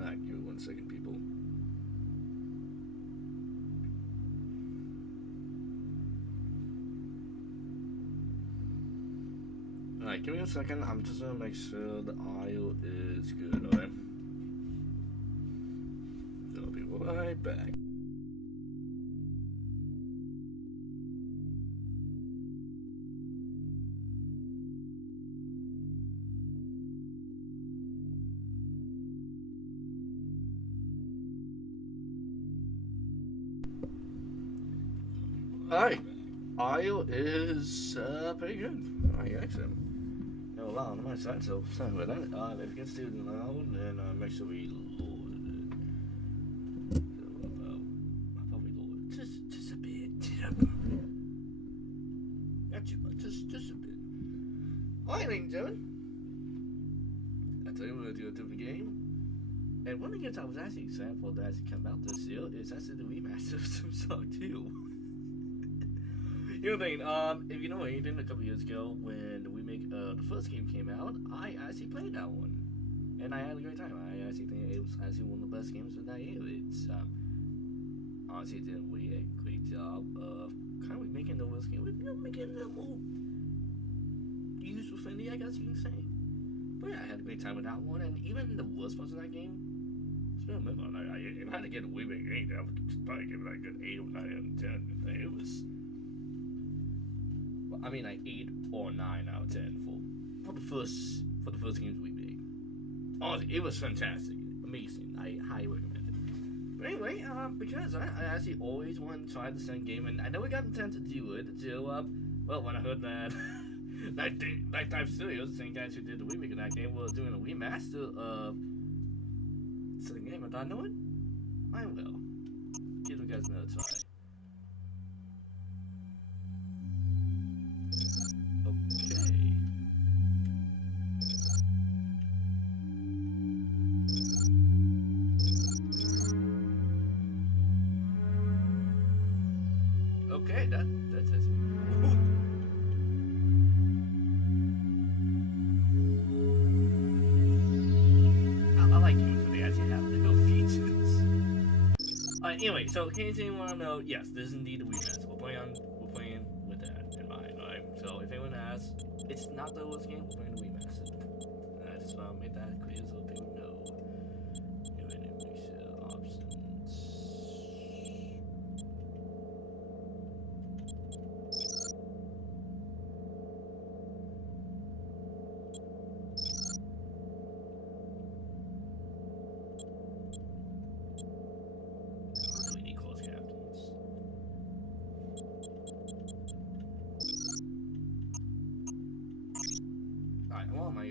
Alright, give me 1 second, people. Alright, give me a second. I'm just gonna make sure the audio is good, alright? So I'll be right back. Alright, audio is pretty good. Alright, excellent. No, loud on my side, so sorry about that. If it gets too loud, then make sure we lower it. So I'll probably lower it just a bit. Not too much, just a bit. Alright, ladies and gentlemen. I tell you, we're gonna do a different game. And one of the games I was actually excited for that actually come out this year is actually the remaster of SimSong 2. You know, if you know anything, a couple years ago when the remake the first game came out, I actually played that one, and I had a great time. I actually think it was actually one of the best games of that year. It's honestly did a really great job of kind of making the first game, making it a little user friendly, I guess you can say. But yeah, I had a great time with that one, and even the worst parts of that game. Still remember, if I had to get a remake game, I would probably give it like an 8 or 9 out of 10. It was. I mean, like 8 or 9 out of 10 for the first games we made. Honestly, it was fantastic, amazing. I highly recommend it. But anyway, because I actually always wanted to try the same game, and I never got the chance to do it until well, when I heard that Nighttime Studios, the same guys who did the remake of that game, were doing a remaster of the game. I thought, know it, I will give you guys another try. Okay, that's it. I like games where they actually have no features. Anyway, so in case anyone want to know, yes, this is indeed a remaster. We're playing with that in mind, alright? So if anyone asks, it's not the worst game. We're playing the remaster. I just want to make that clear so people know. Options.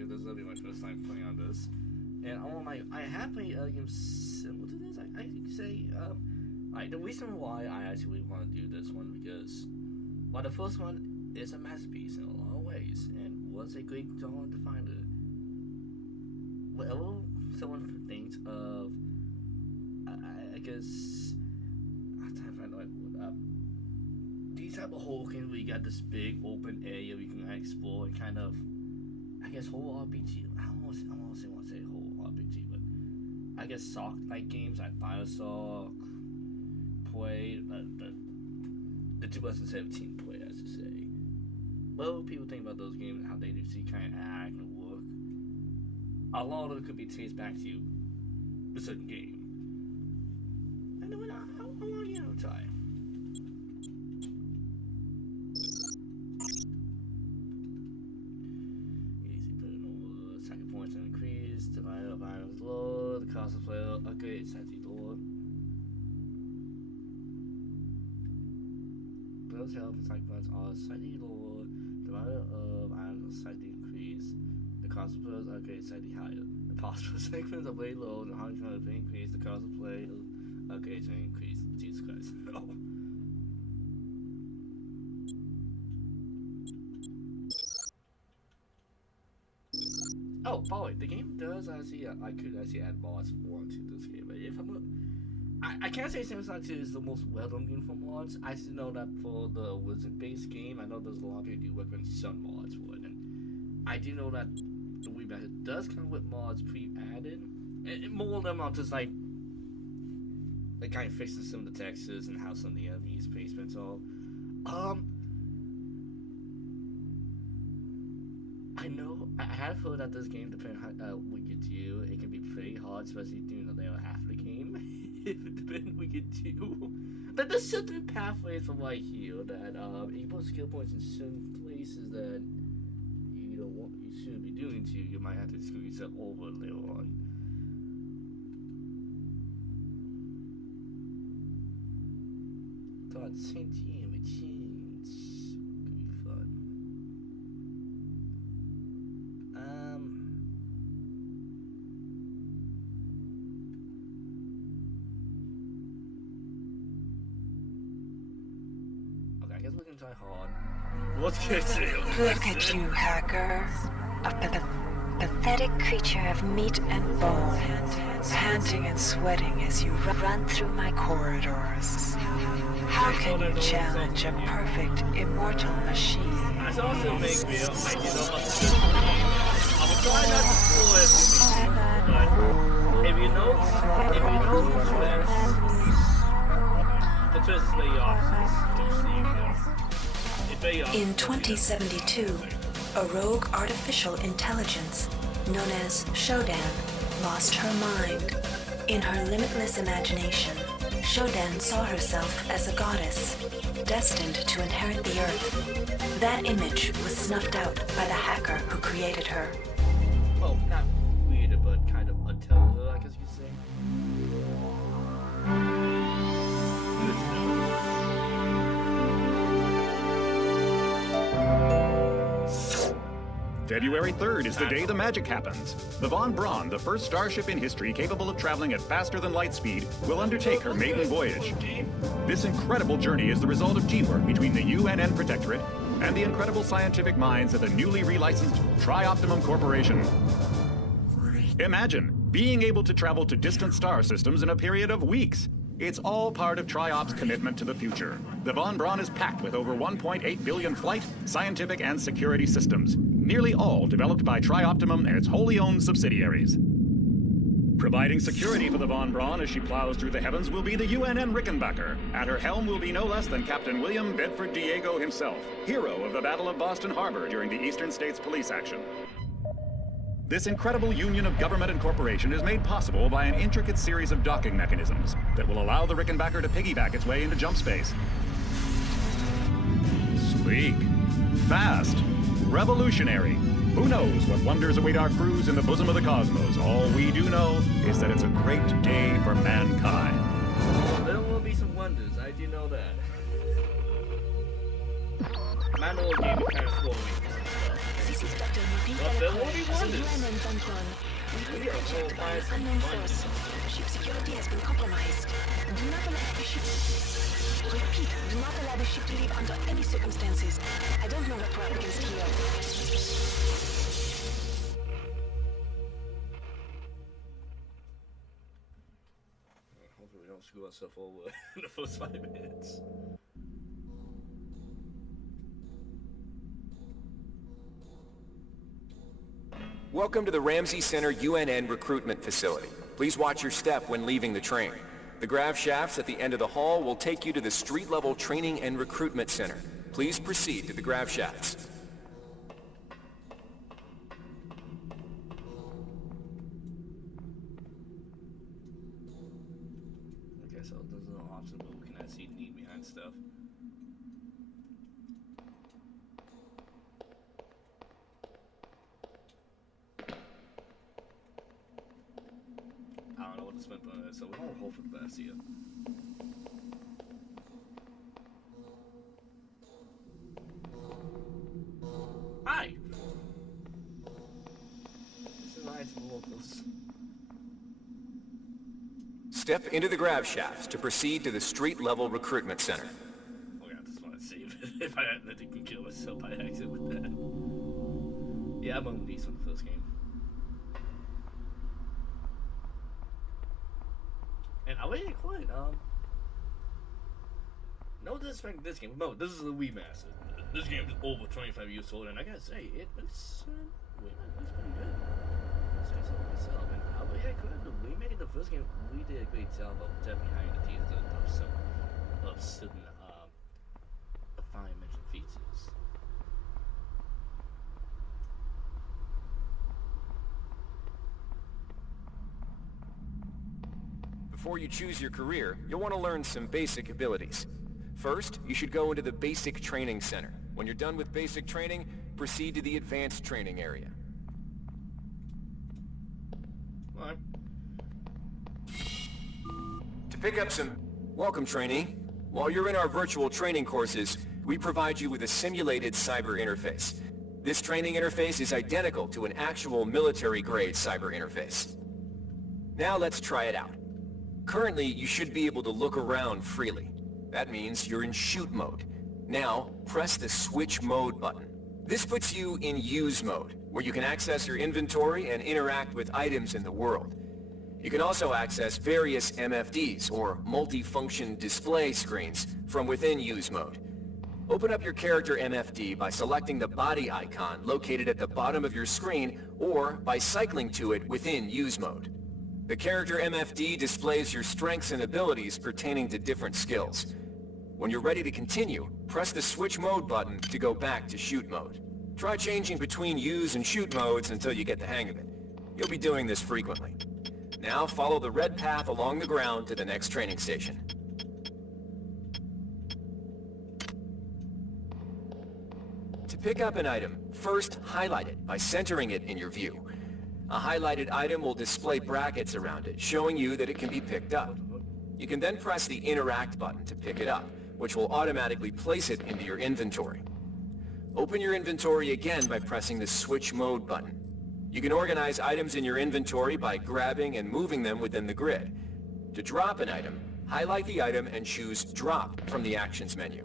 This will be my first time playing on this, and I have played a game similar to this. I could say, the reason why I actually want to do this one because, well, the first one is a masterpiece in a lot of ways, and was a great genre to find it. Whatever someone thinks of, I guess, I'm trying to find the right word. These type of horror games where you got this big open area where you can explore and kind of. I guess whole RPG. I almost want to say whole RPG, but I guess Sock-like games like Bioshock, Play, the 2017 Play, as to say. Well, people think about those games and how they do see kind of act and work. A lot of it could be traced back to a certain game. And then I want you to try. Divided of items low, the cost of play upgrade slightly lower. Those health and cycle points are slightly lower, divided of items are slightly increased. The cost of players upgrade slightly higher. The cost per segments are way low, the hunting time will increase, the cost of play upgrades will increase. Jesus Christ. No. Oh, by the way, the game does actually, I could actually add mods more to this game, but if I can't say SimSong 2 is the most well-known game for mods. I still know that for the wizard-based game, I know there's a lot of people do recommend some mods for it, and I do know that the remaster does come with mods pre-added, and more of them are just like kind of fixing some of the textures and how some of the enemies placements are. I know I have heard that this game, depending on how Wicked 2, it can be pretty hard, especially during the later half of the game. If it depends on Wicked 2. But there's certain pathways from what I hear that you put skill points in certain places that you don't want, you shouldn't be doing to. You might have to screw yourself over later on. Thought sentient machines could be fun. Okay, I guess we can try hard. What's good to do? Look at you, hacker. A pathetic creature of meat and bone, panting and sweating as you run through my corridors. How can you challenge a perfect, immortal machine? That's also makes me, I'm try not to spoil it, but if you know the twist, the twist is very obvious. It's very obvious. In 2072, a rogue artificial intelligence known as Shodan lost her mind. In her limitless imagination, Shodan saw herself as a goddess, destined to inherit the earth. That image was snuffed out by the hacker who created her. Well, not created, but kind of until her, I guess you could say. Good to know. February 3rd is the day the magic happens. The Von Braun, the first starship in history capable of traveling at faster than light speed, will undertake her maiden voyage. This incredible journey is the result of teamwork between the UNN Protectorate and the incredible scientific minds at the newly relicensed Tri-Optimum Corporation. Imagine being able to travel to distant star systems in a period of weeks. It's all part of Tri-Op's commitment to the future. The Von Braun is packed with over 1.8 billion flight, scientific, and security systems, nearly all developed by Tri-Optimum and its wholly owned subsidiaries. Providing security for the Von Braun as she plows through the heavens will be the UNN Rickenbacker. At her helm will be no less than Captain William Bedford Diego himself, hero of the Battle of Boston Harbor during the Eastern States Police action. This incredible union of government and corporation is made possible by an intricate series of docking mechanisms that will allow the Rickenbacker to piggyback its way into jump space. Sleek, fast, revolutionary. Who knows what wonders await our crews in the bosom of the cosmos? All we do know is that it's a great day for mankind. There will be some wonders, I do know that. Man, old game is kind of slowing. This is Dr. Ruby. But there will be The wonders. UNN Von Braun. We Yeah, so detected why an is it unknown wonders? force. Ship security has been compromised. Do not allow the ship. Repeat, do not allow the ship to leave under any circumstances. I don't know what we're up against here. Hopefully we don't screw ourselves over in the first 5 minutes. Welcome to the Ramsey Center UNN recruitment facility. Please watch your step when leaving the train. The grav shafts at the end of the hall will take you to the street-level training and recruitment center. Please proceed to the grav shafts. Okay, so there's no option, but we can actually need behind stuff. I don't know what to spend on it, so we don't hope for the best here. Hi! This is nice and locals. Step into the grav shafts to proceed to the street-level recruitment center. Okay, I just want to save it. If I can kill myself by accident with that. Yeah, I'm on these from the first game. And I waited quite, no was expecting this game. No, this is a remaster. This game is over 25 years old, and I gotta say, it looks pretty good. Say so myself. And yeah, credit the remake of the first game. We did a great job of definitely behind the scenes of certain aforementioned features. Before you choose your career, you'll want to learn some basic abilities. First, you should go into the Basic Training Center. When you're done with basic training, proceed to the Advanced Training area. Alright. To pick up some... Welcome, trainee. While you're in our virtual training courses, we provide you with a simulated cyber interface. This training interface is identical to an actual military-grade cyber interface. Now let's try it out. Currently, you should be able to look around freely. That means you're in shoot mode. Now, press the switch mode button. This puts you in use mode, where you can access your inventory and interact with items in the world. You can also access various MFDs, or multifunction display screens, from within use mode. Open up your character MFD by selecting the body icon located at the bottom of your screen, or by cycling to it within use mode. The character MFD displays your strengths and abilities pertaining to different skills. When you're ready to continue, press the switch mode button to go back to shoot mode. Try changing between use and shoot modes until you get the hang of it. You'll be doing this frequently. Now follow the red path along the ground to the next training station. To pick up an item, first highlight it by centering it in your view. A highlighted item will display brackets around it, showing you that it can be picked up. You can then press the Interact button to pick it up, which will automatically place it into your inventory. Open your inventory again by pressing the Switch Mode button. You can organize items in your inventory by grabbing and moving them within the grid. To drop an item, highlight the item and choose Drop from the Actions menu.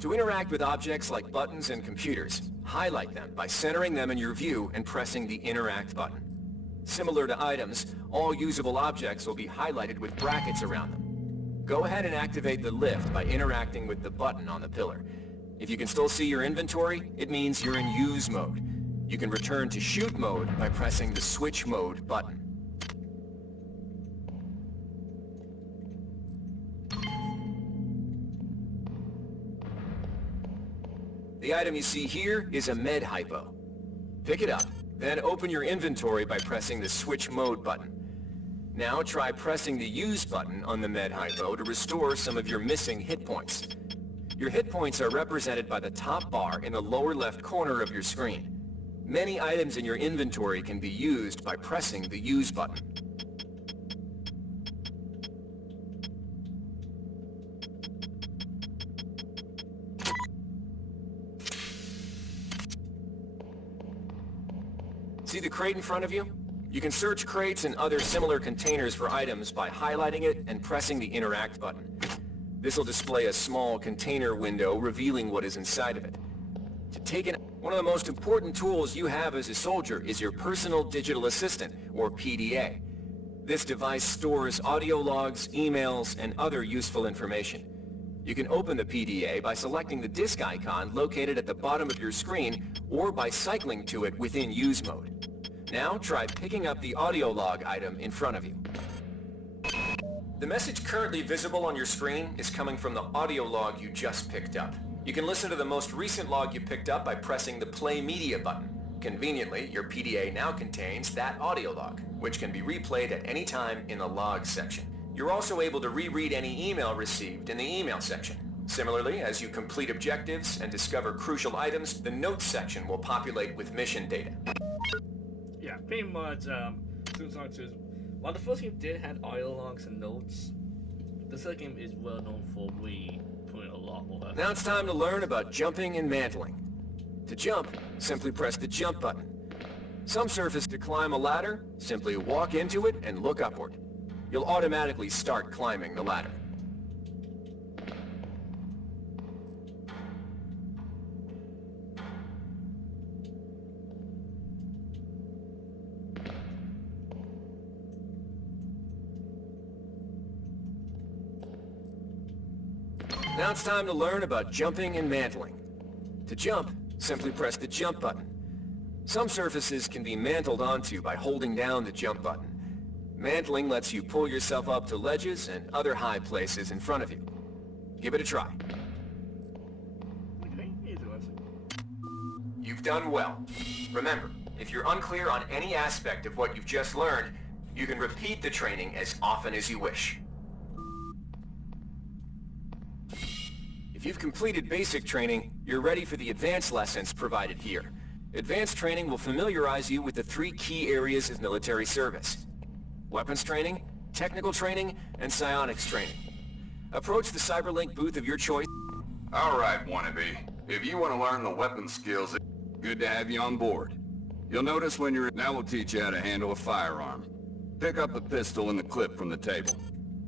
To interact with objects like buttons and computers, highlight them by centering them in your view and pressing the Interact button. Similar to items, all usable objects will be highlighted with brackets around them. Go ahead and activate the lift by interacting with the button on the pillar. If you can still see your inventory, it means you're in use mode. You can return to shoot mode by pressing the Switch Mode button. The item you see here is a med hypo. Pick it up, then open your inventory by pressing the Switch Mode button. Now try pressing the Use button on the med hypo to restore some of your missing hit points. Your hit points are represented by the top bar in the lower left corner of your screen. Many items in your inventory can be used by pressing the Use button. See the crate in front of you? You can search crates and other similar containers for items by highlighting it and pressing the Interact button. This will display a small container window revealing what is inside of it. One of the most important tools you have as a soldier is your Personal Digital Assistant, or PDA. This device stores audio logs, emails, and other useful information. You can open the PDA by selecting the disk icon located at the bottom of your screen or by cycling to it within use mode. Now try picking up the audio log item in front of you. The message currently visible on your screen is coming from the audio log you just picked up. You can listen to the most recent log you picked up by pressing the Play Media button. Conveniently, your PDA now contains that audio log, which can be replayed at any time in the Logs section. You're also able to reread any email received in the Email section. Similarly, as you complete objectives and discover crucial items, the Notes section will populate with mission data. Yeah, pretty much, While the first game did have audio logs and notes, the second game is well known for we putting a lot more effort. Now it's time to learn about jumping and mantling. To jump, simply press the jump button. Some surface to climb a ladder, simply walk into it and look upward. You'll automatically start climbing the ladder. Now it's time to learn about jumping and mantling. To jump, simply press the jump button. Some surfaces can be mantled onto by holding down the jump button. Mantling lets you pull yourself up to ledges and other high places in front of you. Give it a try. Okay, interesting. You've done well. Remember, if you're unclear on any aspect of what you've just learned, you can repeat the training as often as you wish. If you've completed basic training, you're ready for the advanced lessons provided here. Advanced training will familiarize you with the 3 key areas of military service: weapons training, technical training, and psionics training. Approach the Cyberlink booth of your choice. All right, wannabe. If you want to learn the weapon skills, it's good to have you on board. You'll notice when you're... Now we'll teach you how to handle a firearm. Pick up the pistol and the clip from the table.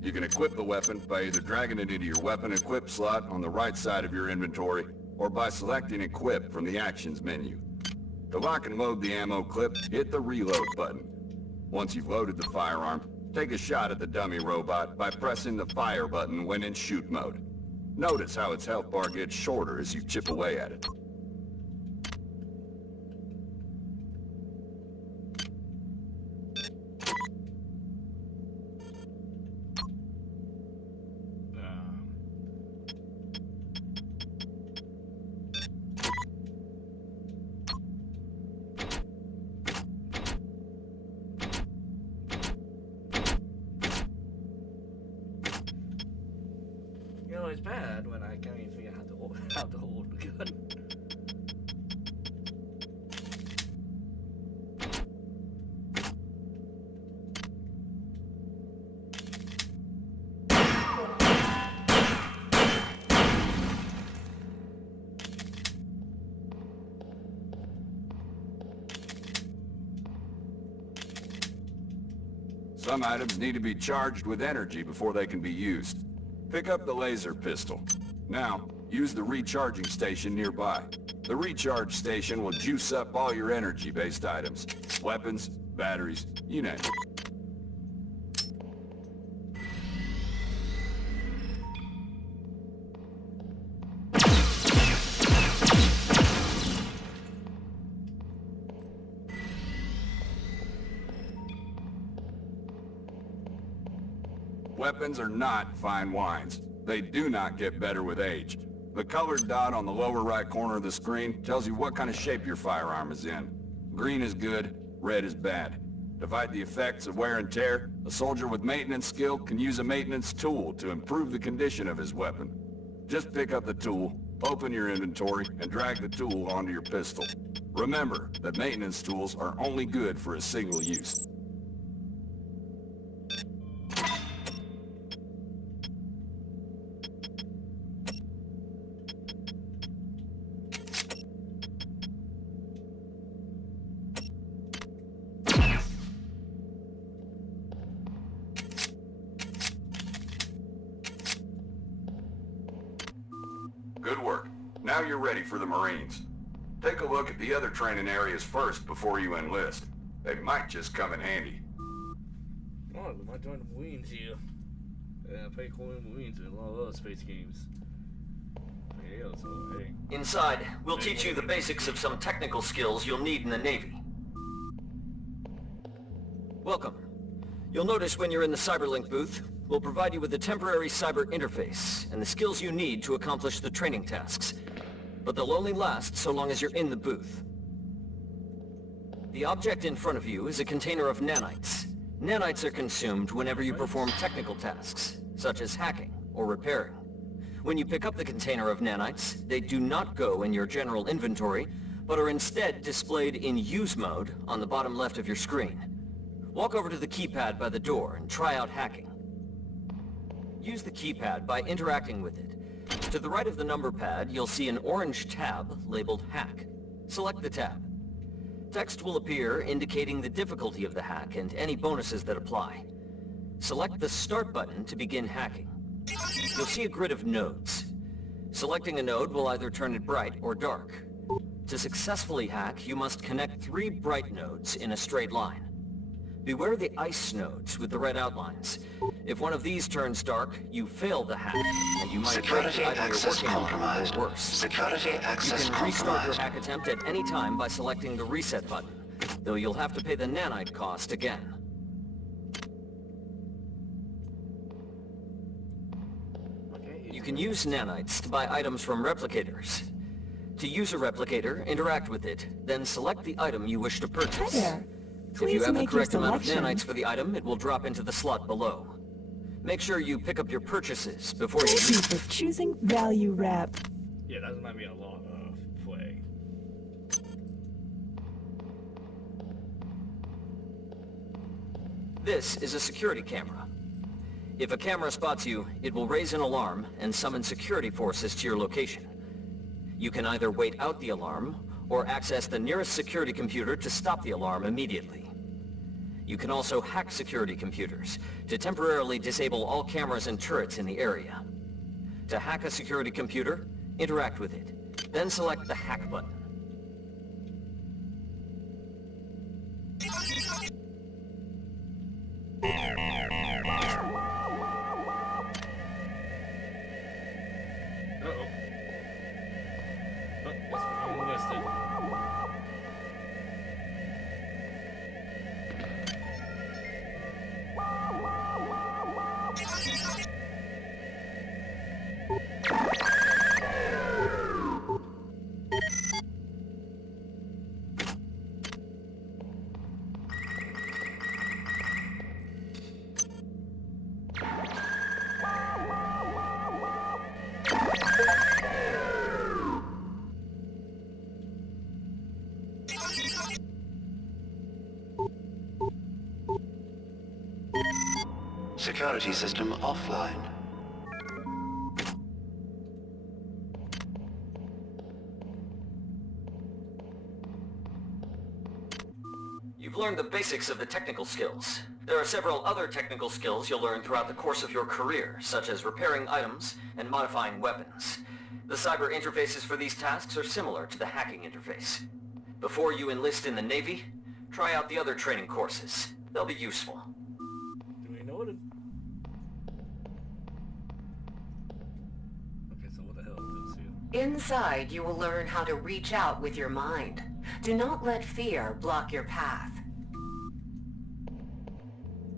You can equip the weapon by either dragging it into your weapon equip slot on the right side of your inventory, or by selecting equip from the actions menu. To lock and load the ammo clip, hit the reload button. Once you've loaded the firearm, take a shot at the dummy robot by pressing the fire button when in shoot mode. Notice how its health bar gets shorter as you chip away at it. You know, it's bad when I can't even figure out how to hold the gun. Some items need to be charged with energy before they can be used. Pick up the laser pistol. Now, use the recharging station nearby. The recharge station will juice up all your energy-based items. Weapons, batteries, you name it. Weapons are not fine wines. They do not get better with age. The colored dot on the lower right corner of the screen tells you what kind of shape your firearm is in. Green is good, red is bad. To fight the effects of wear and tear, a soldier with maintenance skill can use a maintenance tool to improve the condition of his weapon. Just pick up the tool, open your inventory, and drag the tool onto your pistol. Remember that maintenance tools are only good for a single use. Good work. Now you're ready for the Marines. Take a look at the other training areas first before you enlist. They might just come in handy. Oh, we might join the Marines here. I play cool Marines in a lot of other space games. Yeah, so hey. Inside, we'll teach you the basics of some technical skills you'll need in the Navy. Welcome. You'll notice when you're in the Cyberlink booth, we'll provide you with a temporary cyber interface and the skills you need to accomplish the training tasks. But they'll only last so long as you're in the booth. The object in front of you is a container of nanites. Nanites are consumed whenever you perform technical tasks, such as hacking or repairing. When you pick up the container of nanites, they do not go in your general inventory, but are instead displayed in use mode on the bottom left of your screen. Walk over to the keypad by the door and try out hacking. Use the keypad by interacting with it. To the right of the number pad, you'll see an orange tab labeled Hack. Select the tab. Text will appear indicating the difficulty of the hack and any bonuses that apply. Select the Start button to begin hacking. You'll see a grid of nodes. Selecting a node will either turn it bright or dark. To successfully hack, you must connect 3 bright nodes in a straight line. Beware the ice nodes with the red outlines. If one of these turns dark, you fail the hack, and you might break the item you're working on, or worse. Security access You can restart your compromised. hack attempt at any time by selecting the Reset button, though you'll have to pay the nanite cost again. Okay. You can use nanites to buy items from replicators. To use a replicator, interact with it, then select the item you wish to purchase. Hi there. If you Please have the make your correct amount of selection. nanites for the item, it will drop into the slot below. Make sure you pick up your purchases before you Thank you leave. for choosing Value Wrap. Yeah, that might be a lot of play. This is a security camera. If a camera spots you, it will raise an alarm and summon security forces to your location. You can either wait out the alarm, or access the nearest security computer to stop the alarm immediately. You can also hack security computers to temporarily disable all cameras and turrets in the area. To hack a security computer, interact with it, then select the Hack button. Uh-oh. Oh, guess we're being listed. Security system offline. You've learned the basics of the technical skills. There are several other technical skills you'll learn throughout the course of your career, such as repairing items and modifying weapons. The cyber interfaces for these tasks are similar to the hacking interface. Before you enlist in the Navy, try out the other training courses. They'll be useful. Do we know what it... Okay, so what the hell is this here? Inside, you will learn how to reach out with your mind. Do not let fear block your path.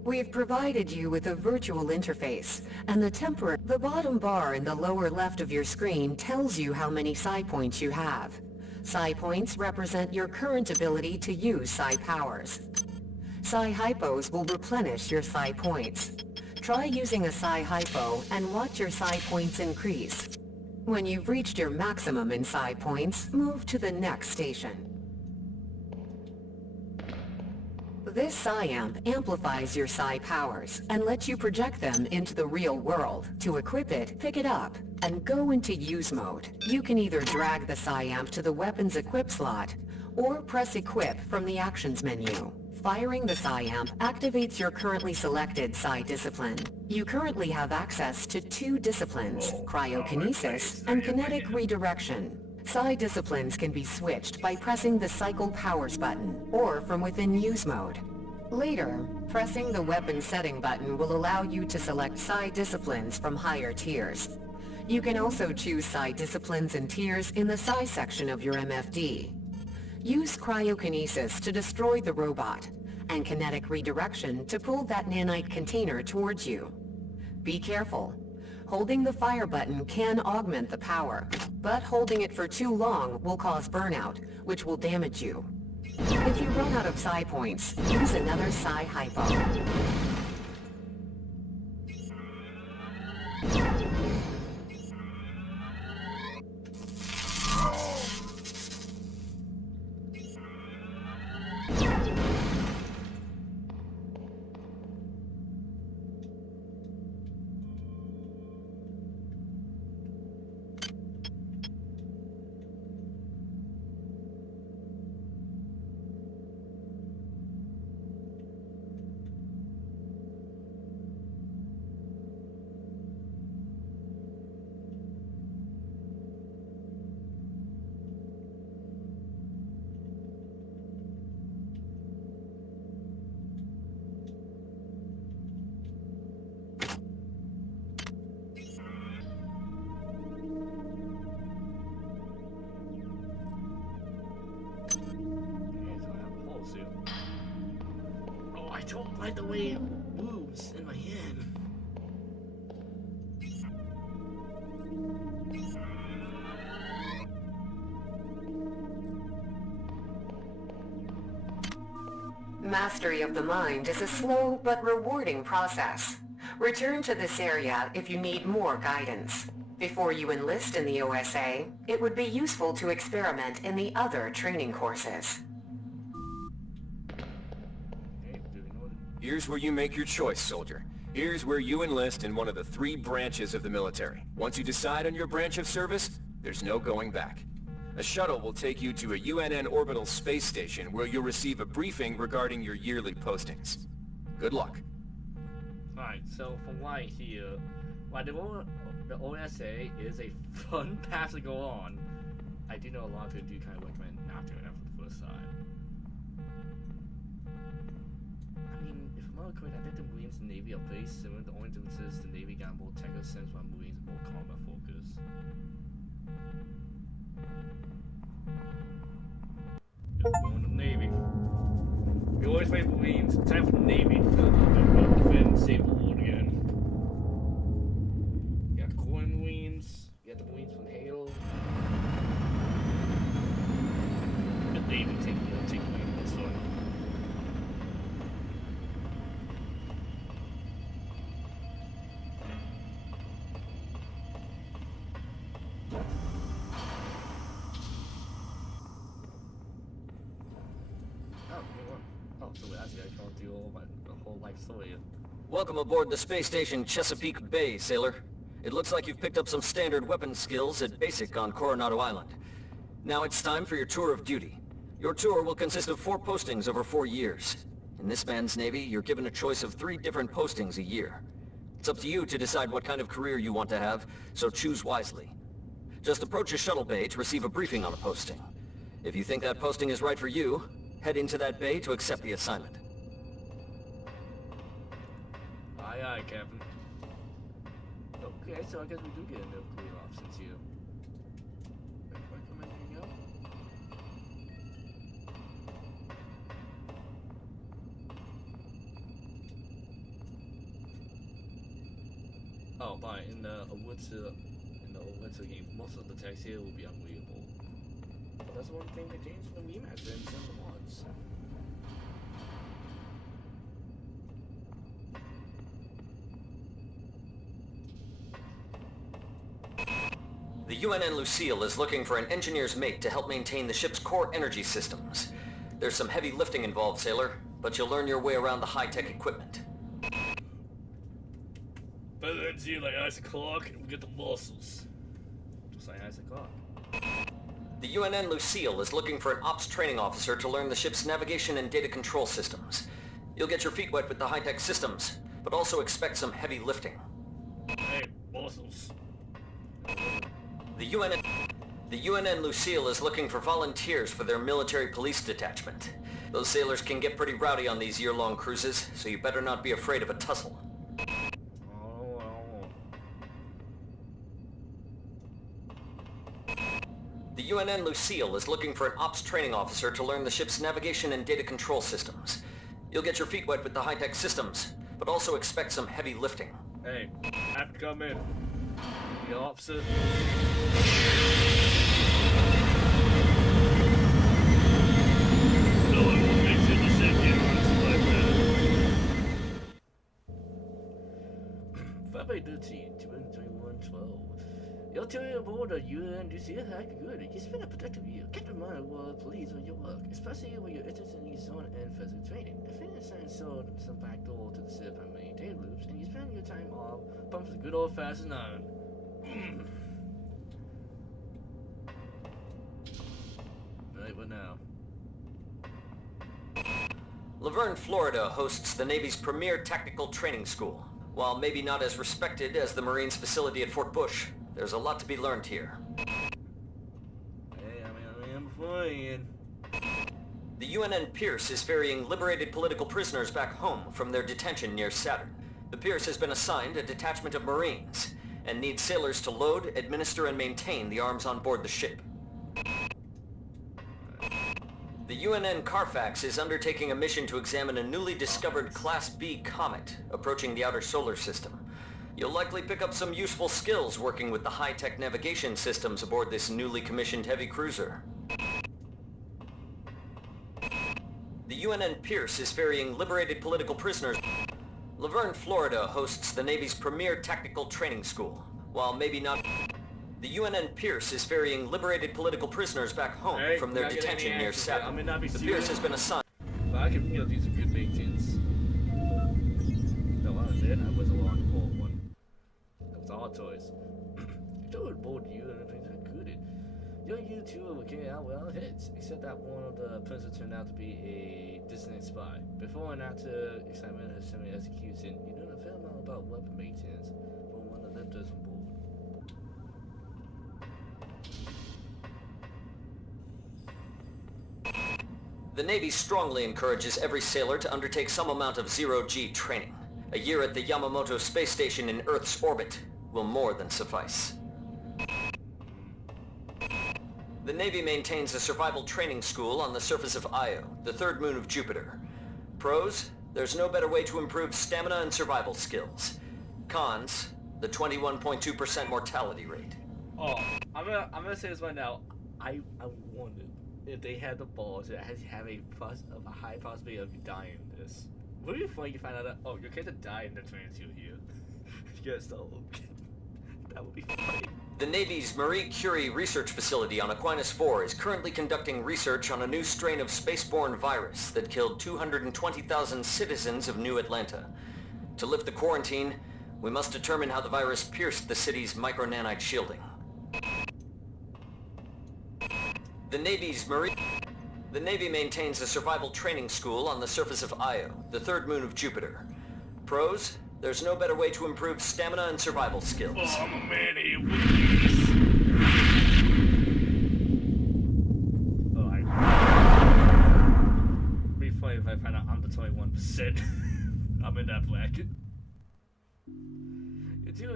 We've provided you with a virtual interface, and the bottom bar in the lower left of your screen tells you how many psi points you have. Psi points represent your current ability to use psi powers. Psi hypos will replenish your psi points. Try using a psi hypo and watch your psi points increase. When you've reached your maximum in psi points, move to the next station. This psi-amp amplifies your psi powers and lets you project them into the real world. To equip it, pick it up and go into use mode. You can either drag the psi-amp to the weapon's equip slot or press equip from the actions menu. Firing the psi-amp activates your currently selected psi discipline. You currently have access to 2 disciplines, cryokinesis and kinetic redirection. Psi disciplines can be switched by pressing the Cycle Powers button, or from within use mode. Later, pressing the weapon setting button will allow you to select Psi disciplines from higher tiers. You can also choose Psi disciplines and tiers in the Psi section of your MFD. Use cryokinesis to destroy the robot, and kinetic redirection to pull that nanite container towards you. Be careful. Holding the fire button can augment the power, but holding it for too long will cause burnout, which will damage you. If you run out of psi points, use another psi hypo. the way it moves in my hand. Mastery of the mind is a slow but rewarding process. Return to this area if you need more guidance. Before you enlist in the OSA, it would be useful to experiment in the other training courses. Here's where you make your choice, soldier. Here's where you enlist in one of the 3 branches of the military. Once you decide on your branch of service, there's no going back. A shuttle will take you to a UNN orbital space station where you'll receive a briefing regarding your yearly postings. Good luck. Alright, so from what I hear, while the OSA is a fun path to go on, I do know a lot of people do kind of recommend not doing that for the first time. I mean, if I'm not correct, I think the Marines and Navy are very similar. The only difference is the Navy got more technical sense while Marines are more combat focused. Going to the Navy. We always fight Marines. Time for the Navy to defend, save the world again. You got the Corps Marines. You got the Marines from Halo. The Navy take this one. So actually I can't do all the whole life story. Welcome aboard the space station Chesapeake Bay, sailor. It looks like you've picked up some standard weapon skills at basic on Coronado Island. Now it's time for your tour of duty. Your tour will consist of 4 postings over 4 years. In this man's Navy, you're given a choice of 3 different postings a year. It's up to you to decide what kind of career you want to have, so choose wisely. Just approach a shuttle bay to receive a briefing on a posting. If you think that posting is right for you, head into that bay to accept the assignment. Aye, aye, Captain. Okay, so I guess we do get a nuclear options here. Recommend anything else? Oh, but in the Witcher game, most of the text here will be unreadable. But that's one thing they changed from the remaster and some of the mods. The UNN Lucille is looking for an engineer's mate to help maintain the ship's core energy systems. There's some heavy lifting involved, sailor, but you'll learn your way around the high-tech equipment. Better than see like Isaac Clarke and we get the muscles. Just like Isaac Clarke. The UNN Lucille is looking for an ops training officer to learn the ship's navigation and data control systems. You'll get your feet wet with the high-tech systems, but also expect some heavy lifting. Hey, muscles. The UNN Lucille is looking for volunteers for their military police detachment. Those sailors can get pretty rowdy on these year-long cruises, so you better not be afraid of a tussle. The UNN Lucille is looking for an ops training officer to learn the ship's navigation and data control systems. You'll get your feet wet with the high-tech systems, but also expect some heavy lifting. Hey, have to come in. The officer. No one will make sure the ship get like that. February 13, 2021, 12. Your tour aboard the UNN Lucille had good. You spent a productive year. Keep in mind what pleased with your work, especially when you're interested in zone and physical training. If any sign showed some backdoor to the ship and many data loops, and you spend your time off pumping the good old-fashioned iron. Right, what now? Laverne, Florida hosts the Navy's premier tactical training school. While maybe not as respected as the Marines facility at Fort Bush, there's a lot to be learned here. Hey, I'm flying. The UNN Pierce is ferrying liberated political prisoners back home from their detention near Saturn. The Pierce has been assigned a detachment of Marines and needs sailors to load, administer, and maintain the arms on board the ship. The UNN Carfax is undertaking a mission to examine a newly discovered Class B comet approaching the outer solar system. You'll likely pick up some useful skills working with the high-tech navigation systems aboard this newly commissioned heavy cruiser. The UNN Pierce is ferrying liberated political prisoners. Laverne, Florida hosts the Navy's premier tactical training school. While maybe not... The UNN Pierce is ferrying liberated political prisoners back home from their detention near Saturn. The Pierce has been assigned... But I can, do some good maintenance. No, I did. I was a long pull one. That was all toys. I told both you and everything that good. You two were carrying out well hits, except that one of the prisoners turned out to be a dissident spy. Before and after excitement of semi-execution, you learned a fair amount about weapon maintenance from one of the lifters on board. The Navy strongly encourages every sailor to undertake some amount of zero-G training. A year at the Yamamoto space station in Earth's orbit will more than suffice. The Navy maintains a survival training school on the surface of Io, the third moon of Jupiter. Pros, there's no better way to improve stamina and survival skills. Cons, the 21.2% mortality rate. Oh, I'm gonna say this right now. I wondered if they had the balls to have a high possibility of dying in this. What do you think you find out that, oh, your character died in the transfer here? Yes, though. That would be funny. The Navy's Marie Curie research facility on Aquinas 4 is currently conducting research on a new strain of spaceborne virus that killed 220,000 citizens of New Atlanta. To lift the quarantine, we must determine how the virus pierced the city's micronanite shielding. The Navy maintains a survival training school on the surface of Io, the third moon of Jupiter. Pros, there's no better way to improve stamina and survival skills. Oh, I'm a man here, It'd be funny if I find out I'm the 21%. I'm in that bracket. You do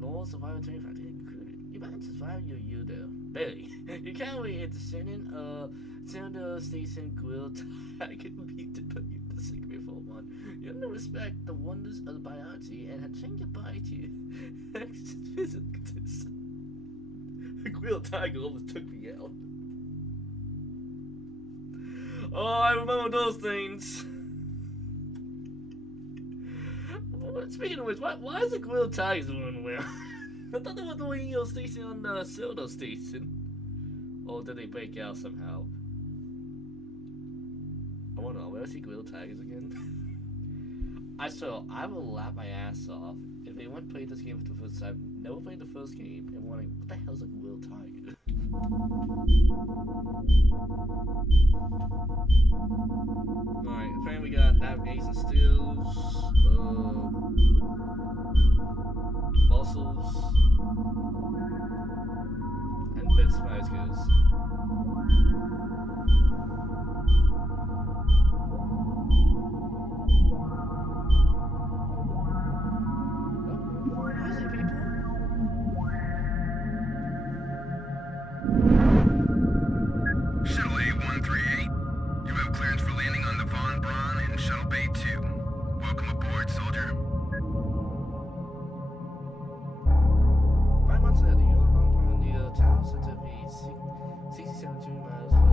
no survival training factor included. You might survive your year though. Barely. You can't wait at the Sender Station Grill Tiger beat to put you the secret for one. You have to respect the wonders of biology and have changed your body to physics. The Grill Tiger almost took me out. Oh, I remember those things. Speaking of which, why is the Grill Tiger doing well? I thought they were doing station on the Sildo station. Or did they break out somehow? I wonder, where is he Grill Tigers again? I will laugh my ass off if anyone played this game for the first time, never played the first game, and wondering, what the hell is a Grill Tiger? Alright, apparently we got navigation skills, muscles, and bit spy skills. Where is it, people? Shuttle A138, you have clearance for landing on the Braun in Shuttle Bay 2. Welcome aboard, soldier. 5 months later, you are on the town center be 67 miles for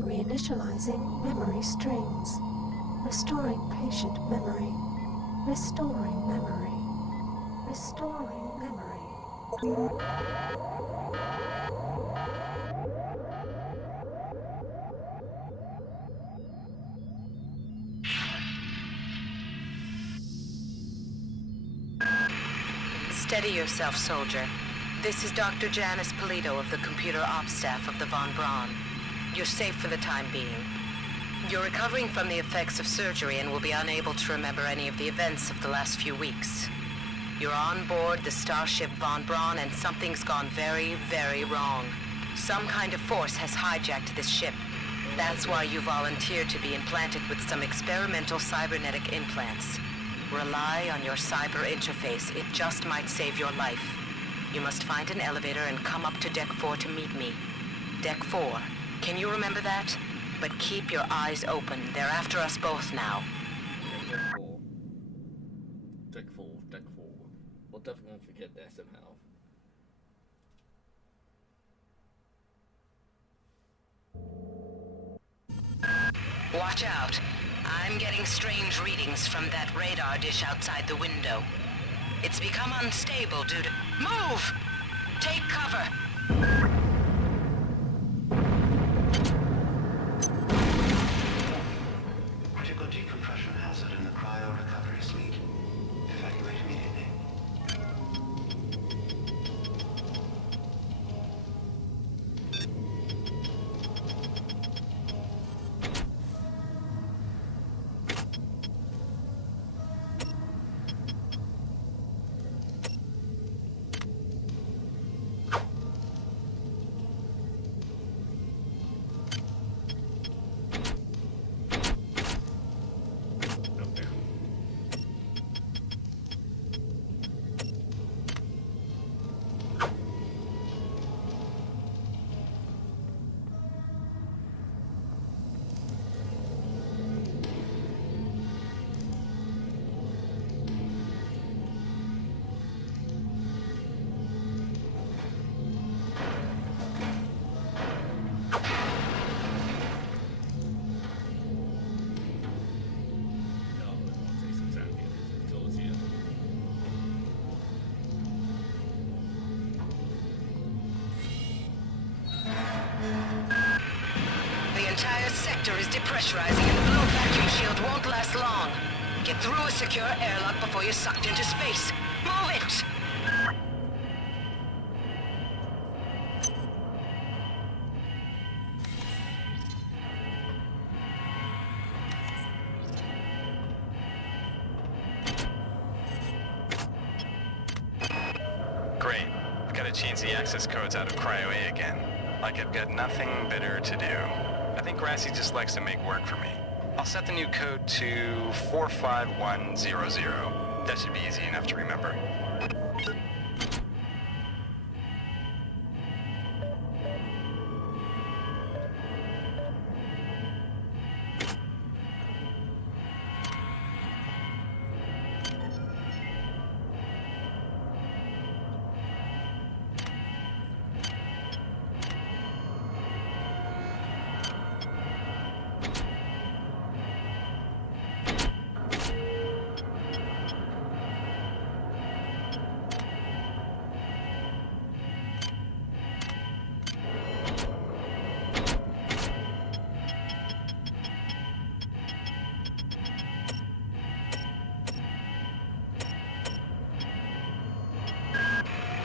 Reinitializing memory strings. Restoring patient memory. Restoring memory. Restoring memory. Steady yourself, soldier. This is Dr. Janice Polito of the Computer Ops staff of the Von Braun. You're safe for the time being. You're recovering from the effects of surgery and will be unable to remember any of the events of the last few weeks. You're on board the starship Von Braun and something's gone very, very wrong. Some kind of force has hijacked this ship. That's why you volunteered to be implanted with some experimental cybernetic implants. Rely on your cyber interface. It just might save your life. You must find an elevator and come up to Deck 4 to meet me. Deck 4. Can you remember that? But keep your eyes open. They're after us both now. Deck 4. Deck 4. We'll definitely won't forget that somehow. Watch out. I'm getting strange readings from that radar dish outside the window. It's become unstable due to... Move! Take cover! Critical decompression hazard in the cryo recovery suite. Evacuate immediately. Is depressurizing and the blow vacuum shield won't last long. Get through a secure airlock before you're sucked into space. Move it! Great. I've got to change the access codes out of Cryo A again. Like I've got nothing better to do. I think Grassy just likes to make work for me. I'll set the new code to 45100. That should be easy enough to remember.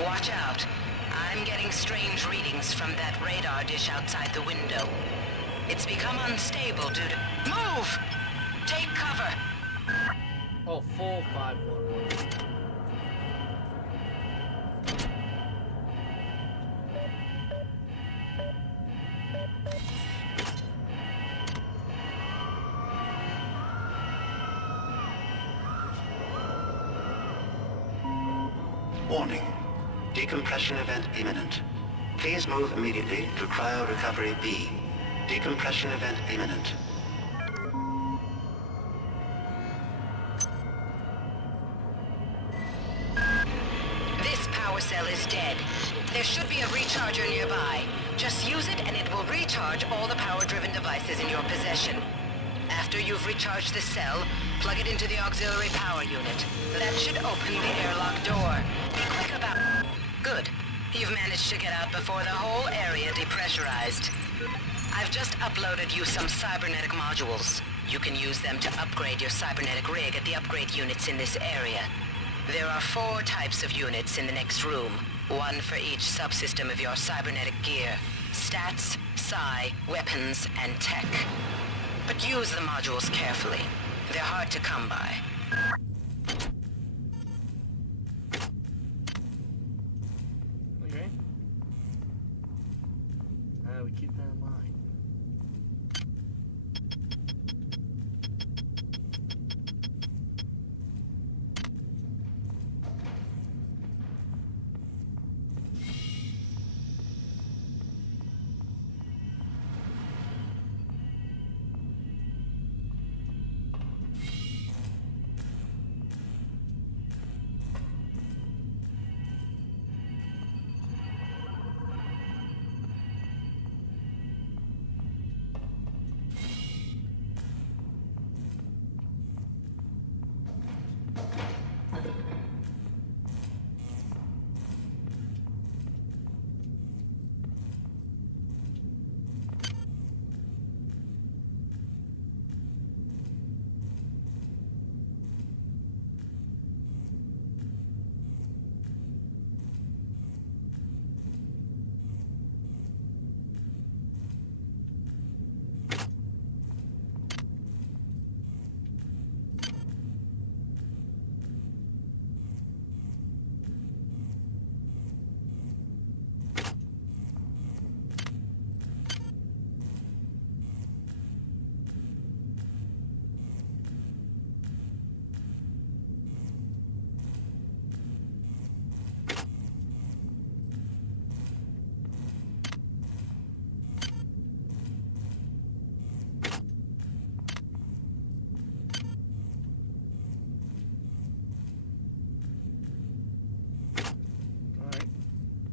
Watch out. I'm getting strange readings from that radar dish outside the window. It's become unstable due to... Move! Take cover! Oh, 4511. Warning. Decompression event imminent. Please move immediately to cryo recovery B. Decompression event imminent. This power cell is dead. There should be a recharger nearby. Just use it and it will recharge all the power-driven devices in your possession. After you've recharged the cell, plug it into the auxiliary power unit. That should open the airlock door. Be quick about... Good. You've managed to get out before the whole area depressurized. I've just uploaded you some cybernetic modules. You can use them to upgrade your cybernetic rig at the upgrade units in this area. There are 4 types of units in the next room. One for each subsystem of your cybernetic gear. Stats, psi, weapons, and tech. But use the modules carefully. They're hard to come by. Okay. We keep that in mind.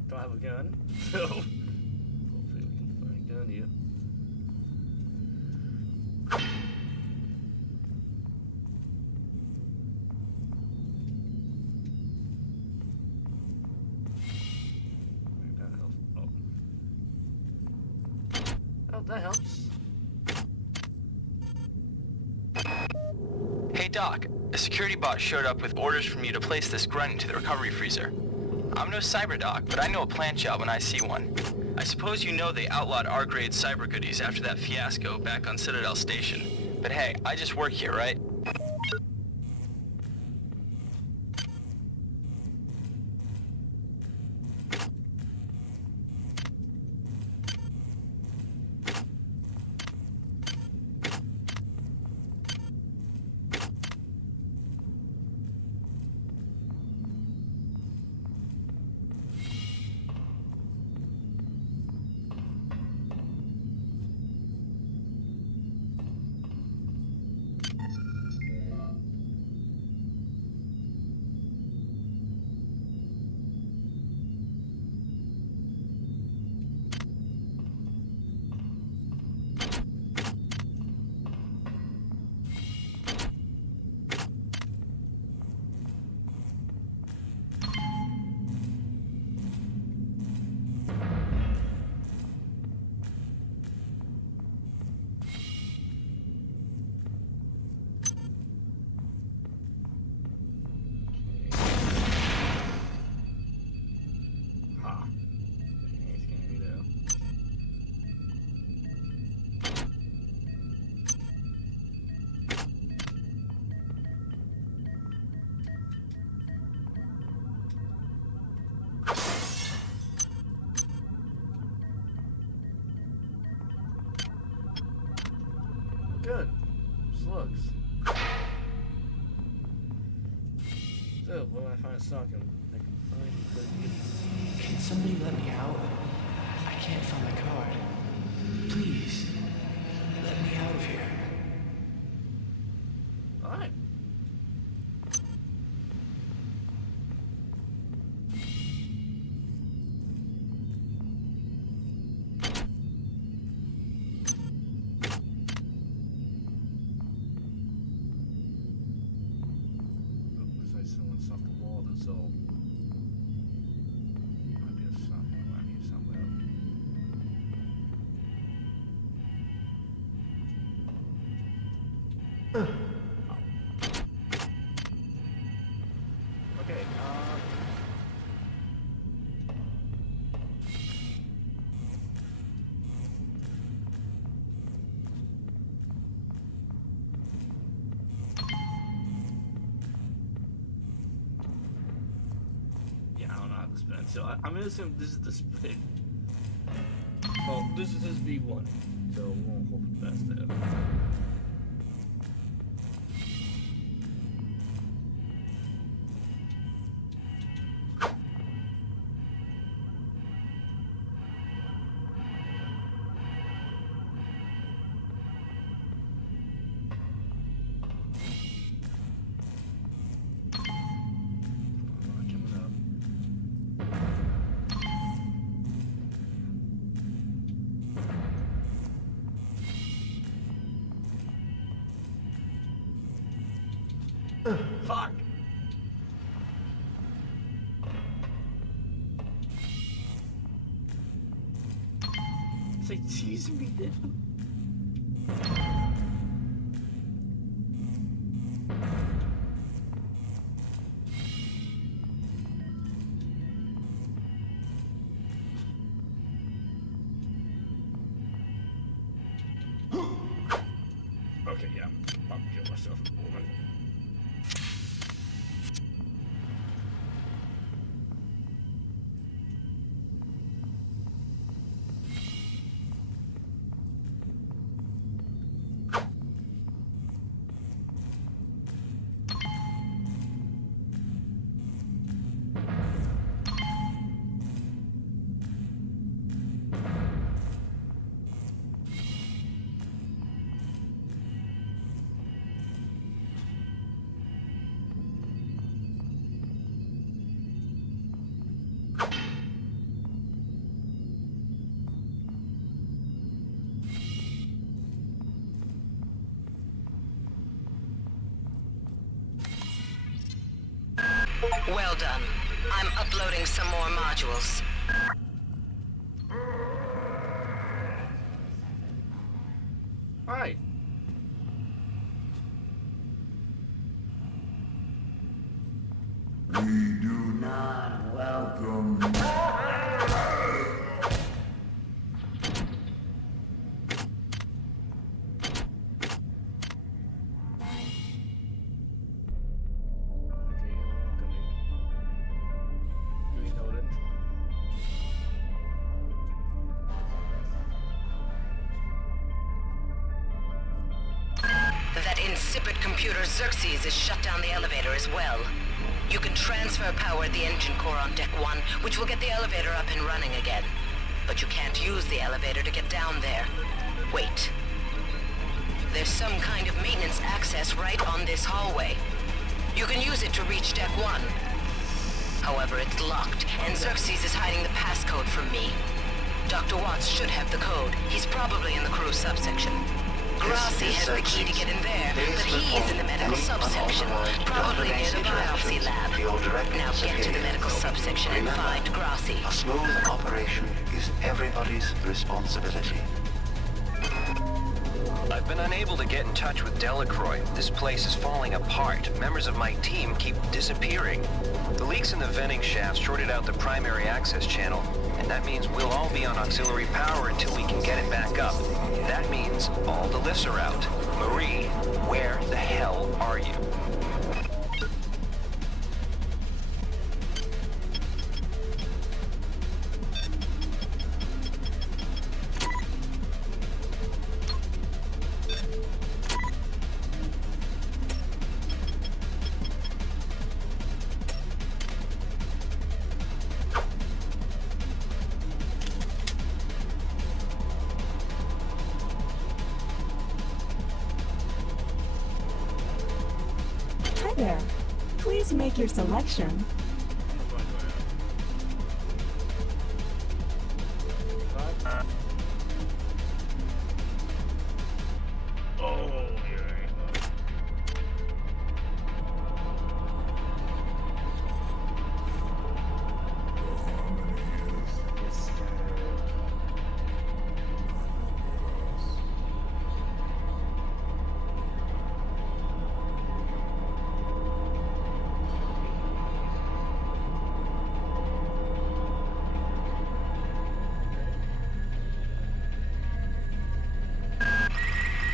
Don't have a gun, so hopefully we can find a gun here. That helps. Oh, that helps. Hey Doc, a security bot showed up with orders from you to place this grunt into the recovery freezer. I'm no cyber doc, but I know a plant job when I see one. I suppose you know they outlawed R-grade cyber goodies after that fiasco back on Citadel Station. But hey, I just work here, right? Good. Slugs. So, when I find a sock, I can find the... Can somebody let me out? I can't find my card. Please, let me out of here. Alright. Okay, Alright, so I'm gonna assume this is the split. Oh, this is his V1. So we'll hope the best there. Fuck! It's like teasing me down. Okay, yeah, I'll kill myself in a moment. Well done. I'm uploading some more modules. Alright. We do not welcome. That insipid computer Xerxes has shut down the elevator as well. You can transfer power at the engine core on Deck 1, which will get the elevator up and running again. But you can't use the elevator to get down there. Wait. There's some kind of maintenance access right on this hallway. You can use it to reach Deck 1. However, it's locked, and Xerxes is hiding the passcode from me. Dr. Watts should have the code. He's probably in the crew subsection. Grassi has the key to get in there, but he's in the medical subsection, probably near the biopsy lab. Now get to the medical subsection and find Grassi. A smooth operation is everybody's responsibility. I've been unable to get in touch with Delacroix. This place is falling apart. Members of my team keep disappearing. The leaks in the venting shaft shorted out the primary access channel, and that means we'll all be on auxiliary power until we can get it back up. That means all the lifts are out. Marie, where the hell are you? Hi there. Please make your selection.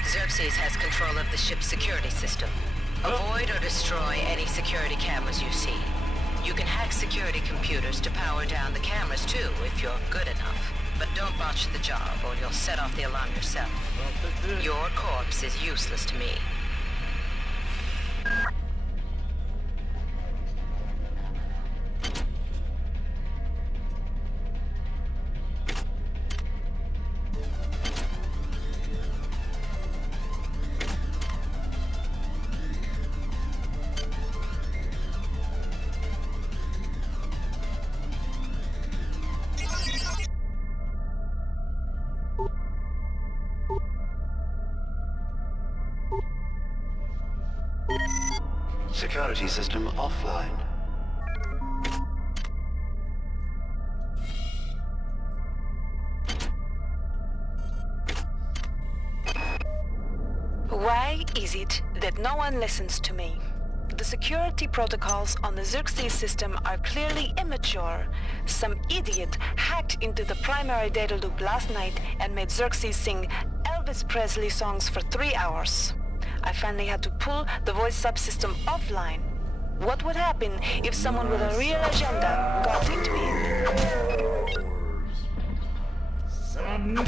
Xerxes has control of the ship's security system. Avoid or destroy any security cameras you see. You can hack security computers to power down the cameras too, if you're good enough. But don't botch the job, or you'll set off the alarm yourself. Your corpse is useless to me. Security system offline. Why is it that no one listens to me? The security protocols on the Xerxes system are clearly immature. Some idiot hacked into the primary data loop last night and made Xerxes sing Elvis Presley songs for 3 hours. I finally had to pull the voice subsystem offline. What would happen if someone with a real agenda got into me? Oh no!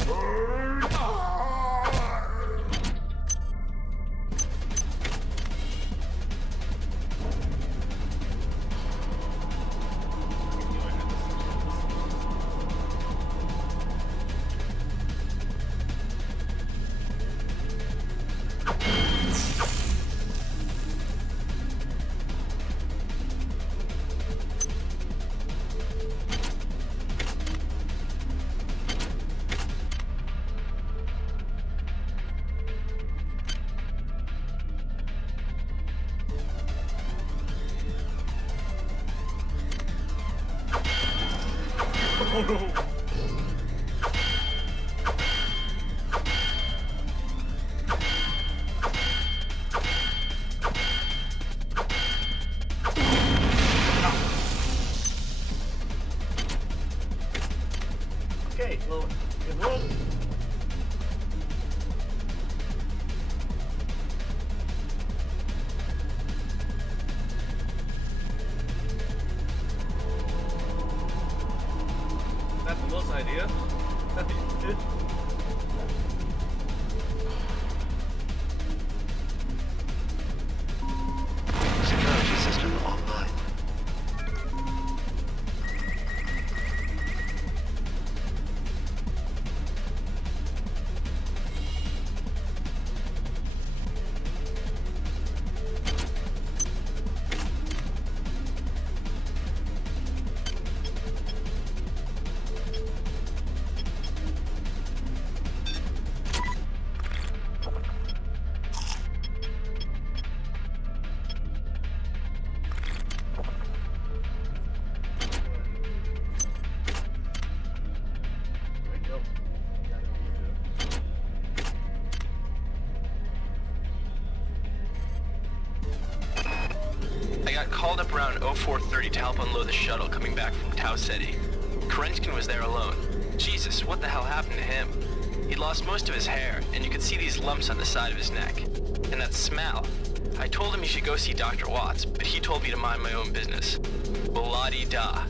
Okay, well, it will. That's the most idea. Security system online. I got called up around 0430 to help unload the shuttle coming back from Tau Ceti. Kerenskin was there alone. Jesus, what the hell happened to him? He'd lost most of his hair, and you could see these lumps on the side of his neck. And that smell. I told him he should go see Dr. Watts, but he told me to mind my own business. La-di-da.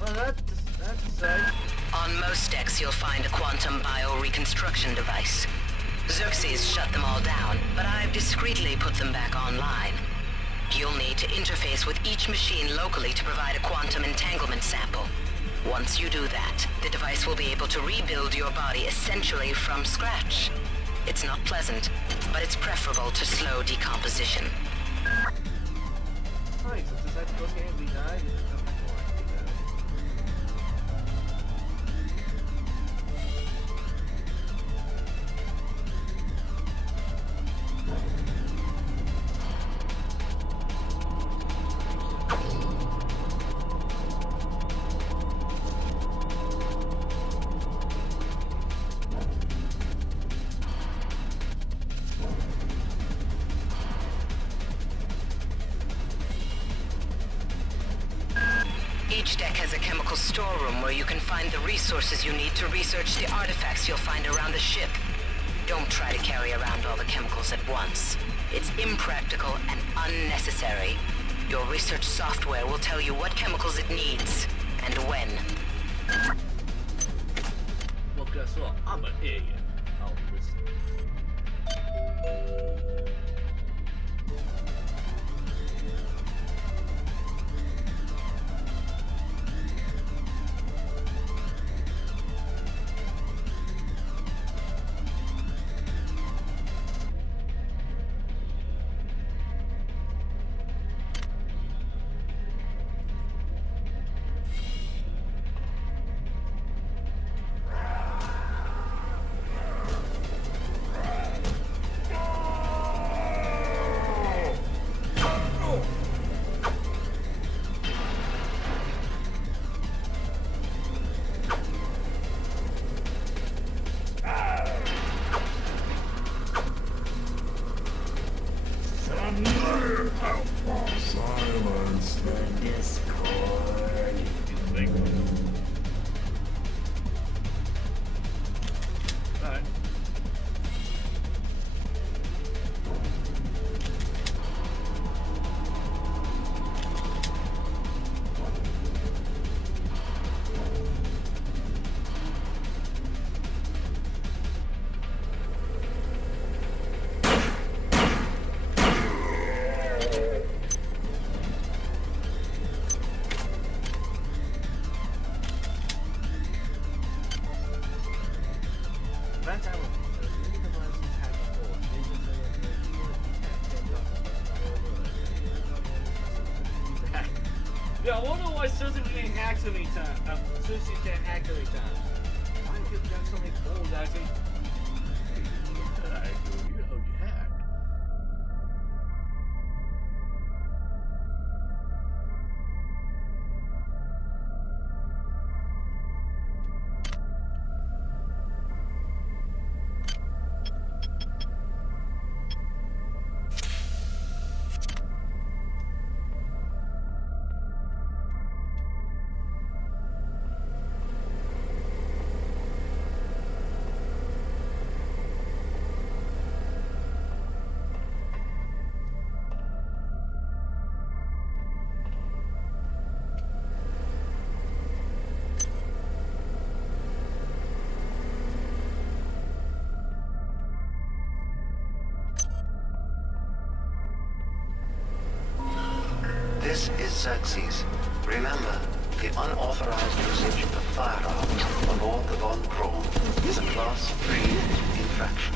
Well, that's a sight. On most decks, you'll find a quantum bioreconstruction device. Xerxes shut them all down, but I've discreetly put them back online. You'll need to interface with each machine locally to provide a quantum entanglement sample. Once you do that, the device will be able to rebuild your body essentially from scratch. It's not pleasant, but it's preferable to slow decomposition. Right, so this actually goes game, we died. Each deck has a chemical storeroom where you can find the resources you need to research the artifacts you'll find around the ship. Don't try to carry around all the chemicals at once. It's impractical and unnecessary. Your research software will tell you what chemicals it needs, and when. Well, guess what? I'm an idiot. I'll listen. Silence the discord. Alright. Yeah, I wonder why Susie getting hacked so many times. Susie's getting hacked so many times. Why do you got so many balls actually? You know you hacked. This is Xerxes. Remember, the unauthorized usage of firearms aboard the Von Braun is a Class 3 infraction.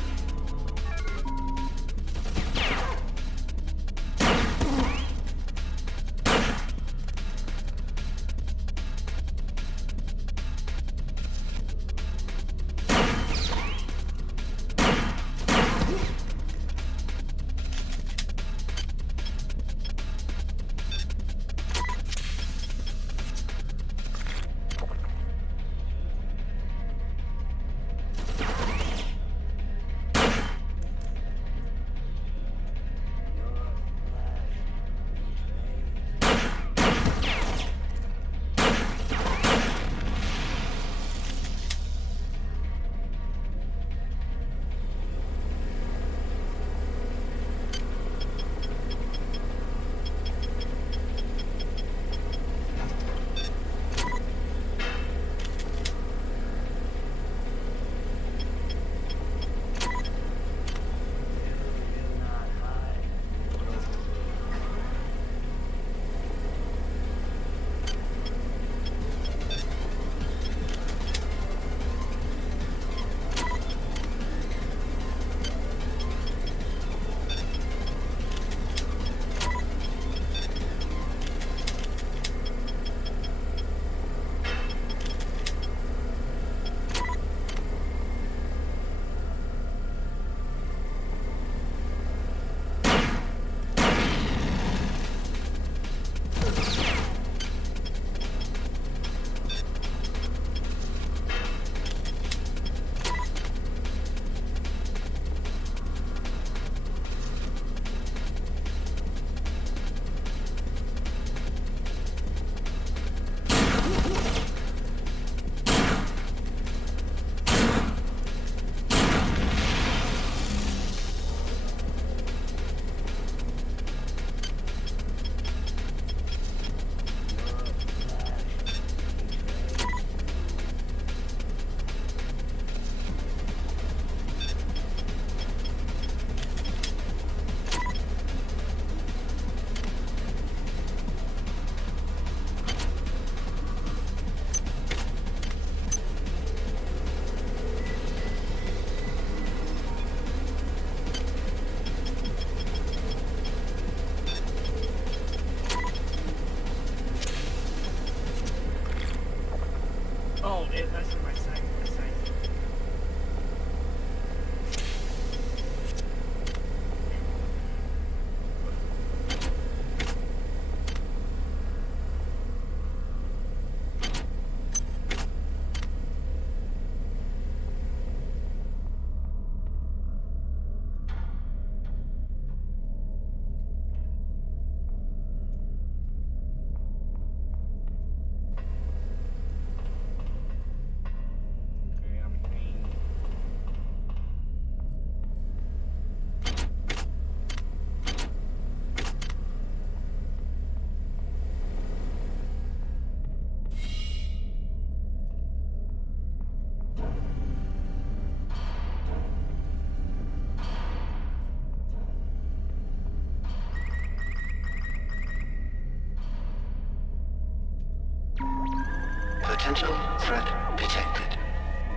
Potential threat detected.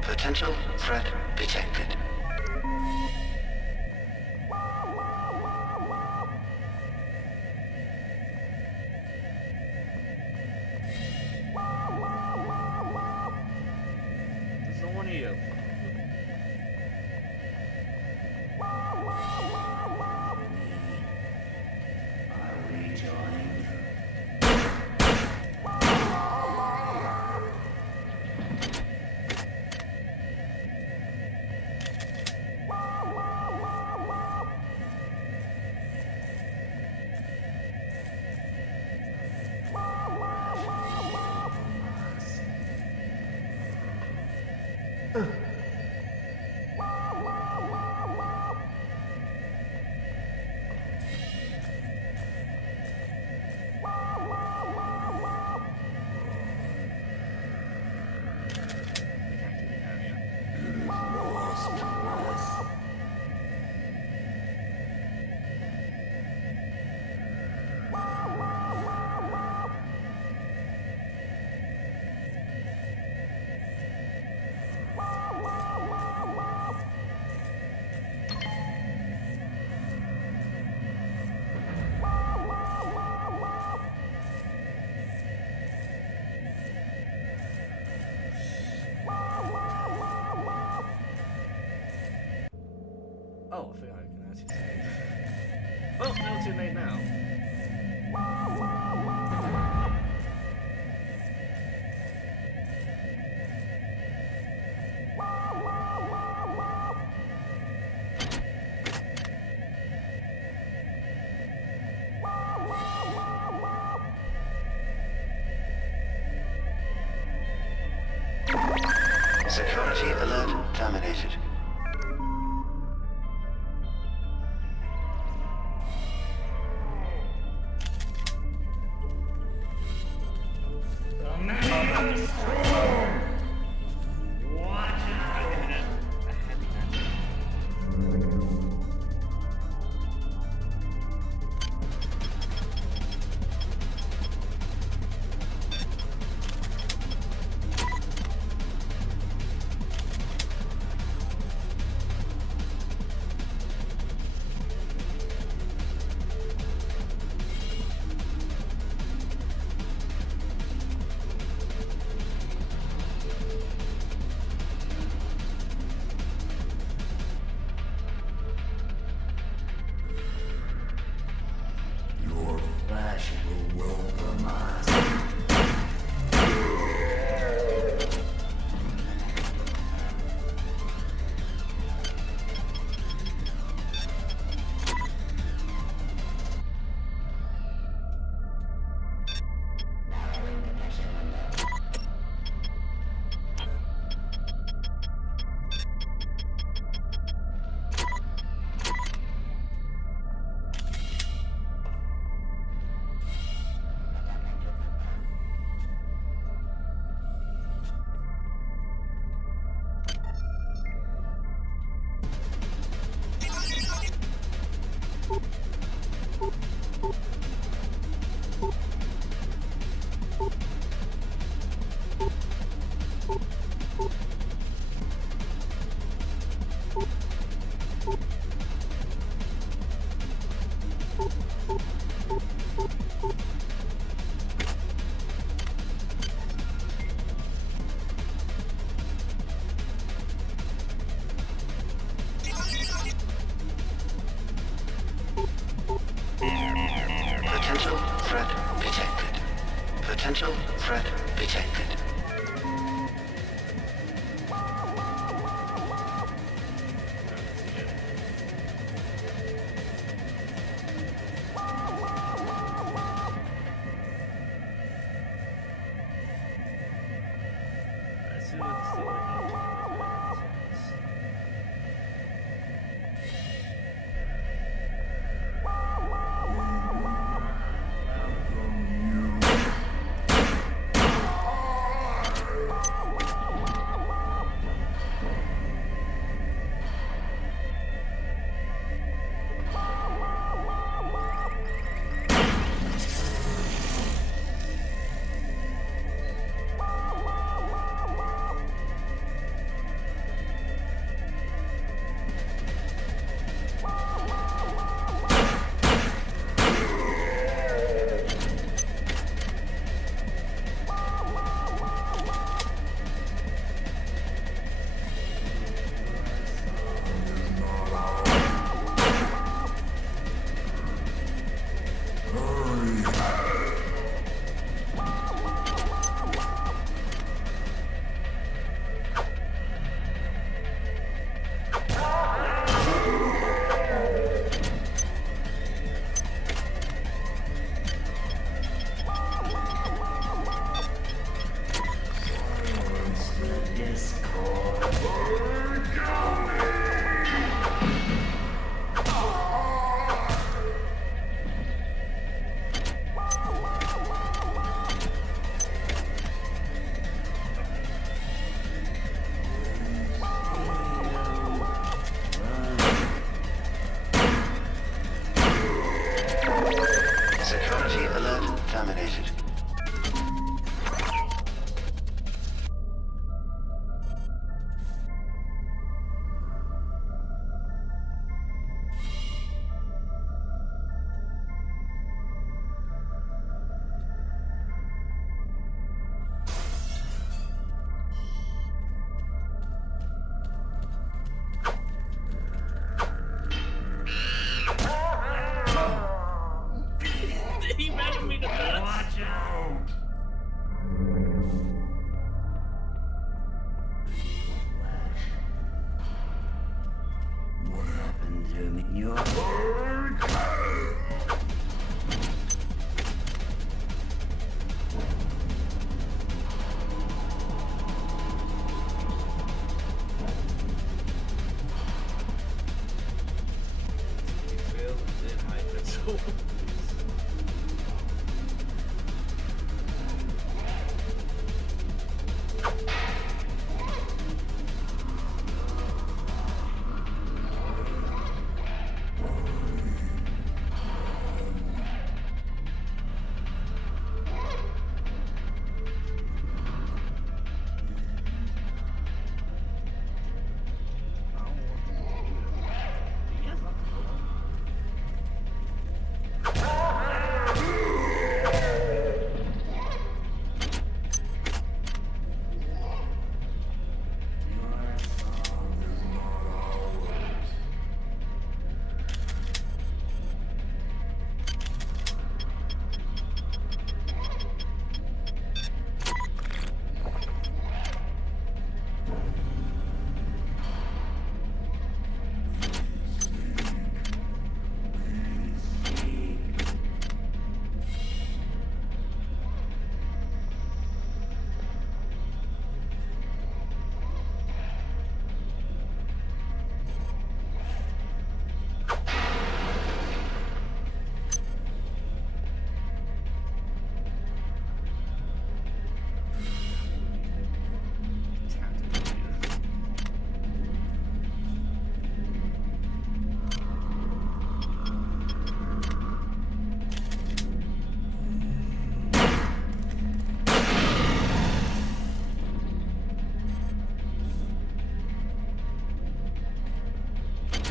Potential threat detected. There's no one here. Oh, I forgot I can actually save. Well, no, too late now. Security alert terminated. Potential threat detected. Potential threat detected.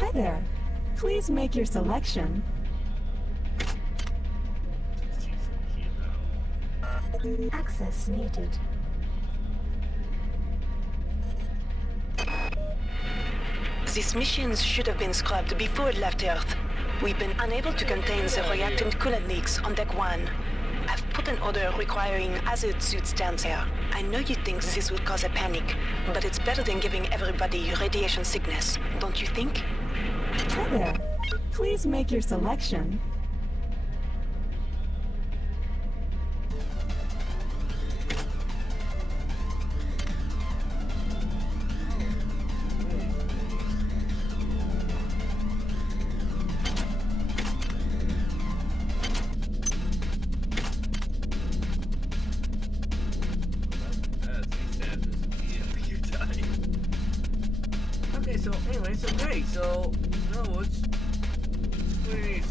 Hi there. Please make your selection. Access needed. These machines should have been scrubbed before it left Earth. We've been unable to contain the reactant coolant leaks on Deck 1. I've put an order requiring hazard suits down there. I know you think this would cause a panic, but it's better than giving everybody radiation sickness, don't you think? Hi there. Please make your selection. Okay, so anyway, so great. So no, it's please.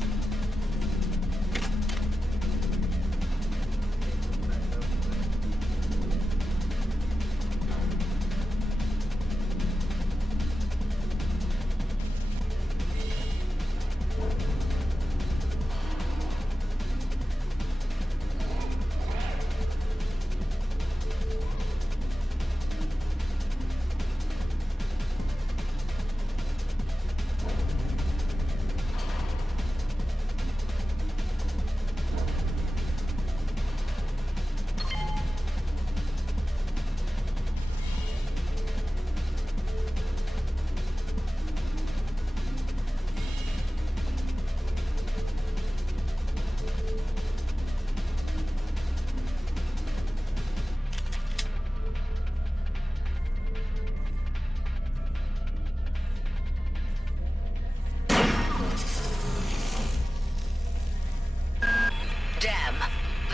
Damn.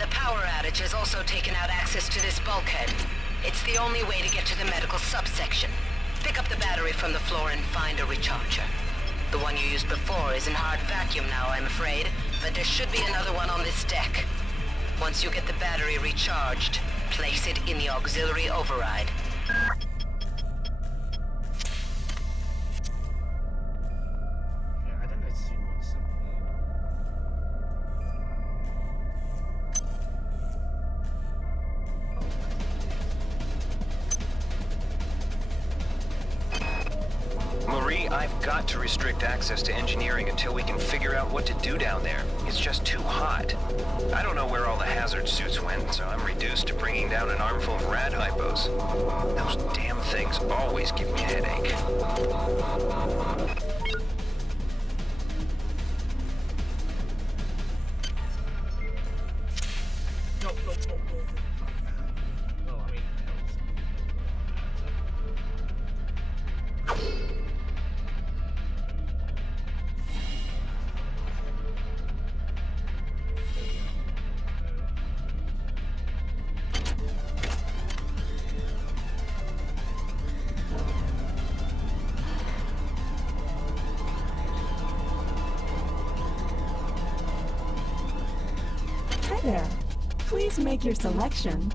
The power outage has also taken out access to this bulkhead. It's the only way to get to the medical subsection. Pick up the battery from the floor and find a recharger. The one you used before is in hard vacuum now, I'm afraid, but there should be another one on this deck. Once you get the battery recharged, place it in the auxiliary override. I've got to restrict access to engineering until we can figure out what to do down there. It's just too hot. I don't know where all the hazard suits went, so I'm reduced to bringing down an armful of rad hypos. Those damn things always give me a headache. there. Please make your selection.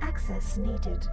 Access needed.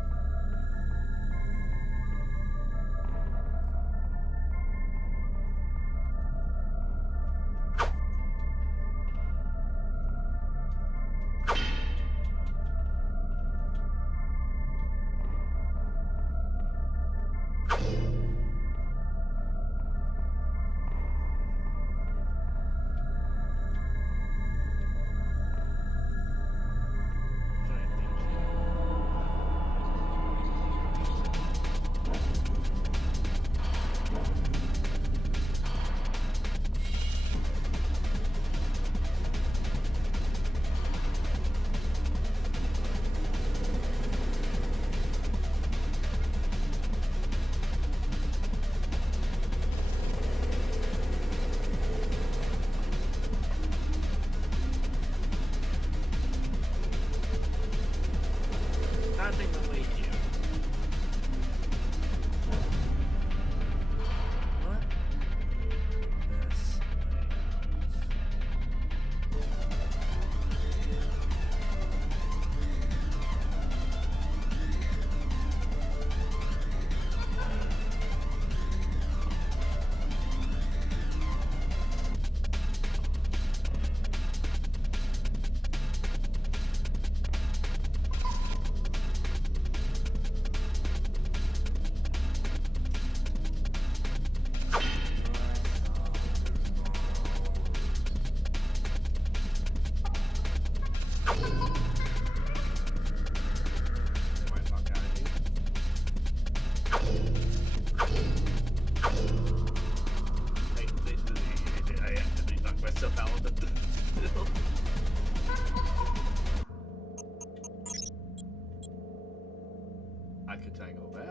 I could try and go back.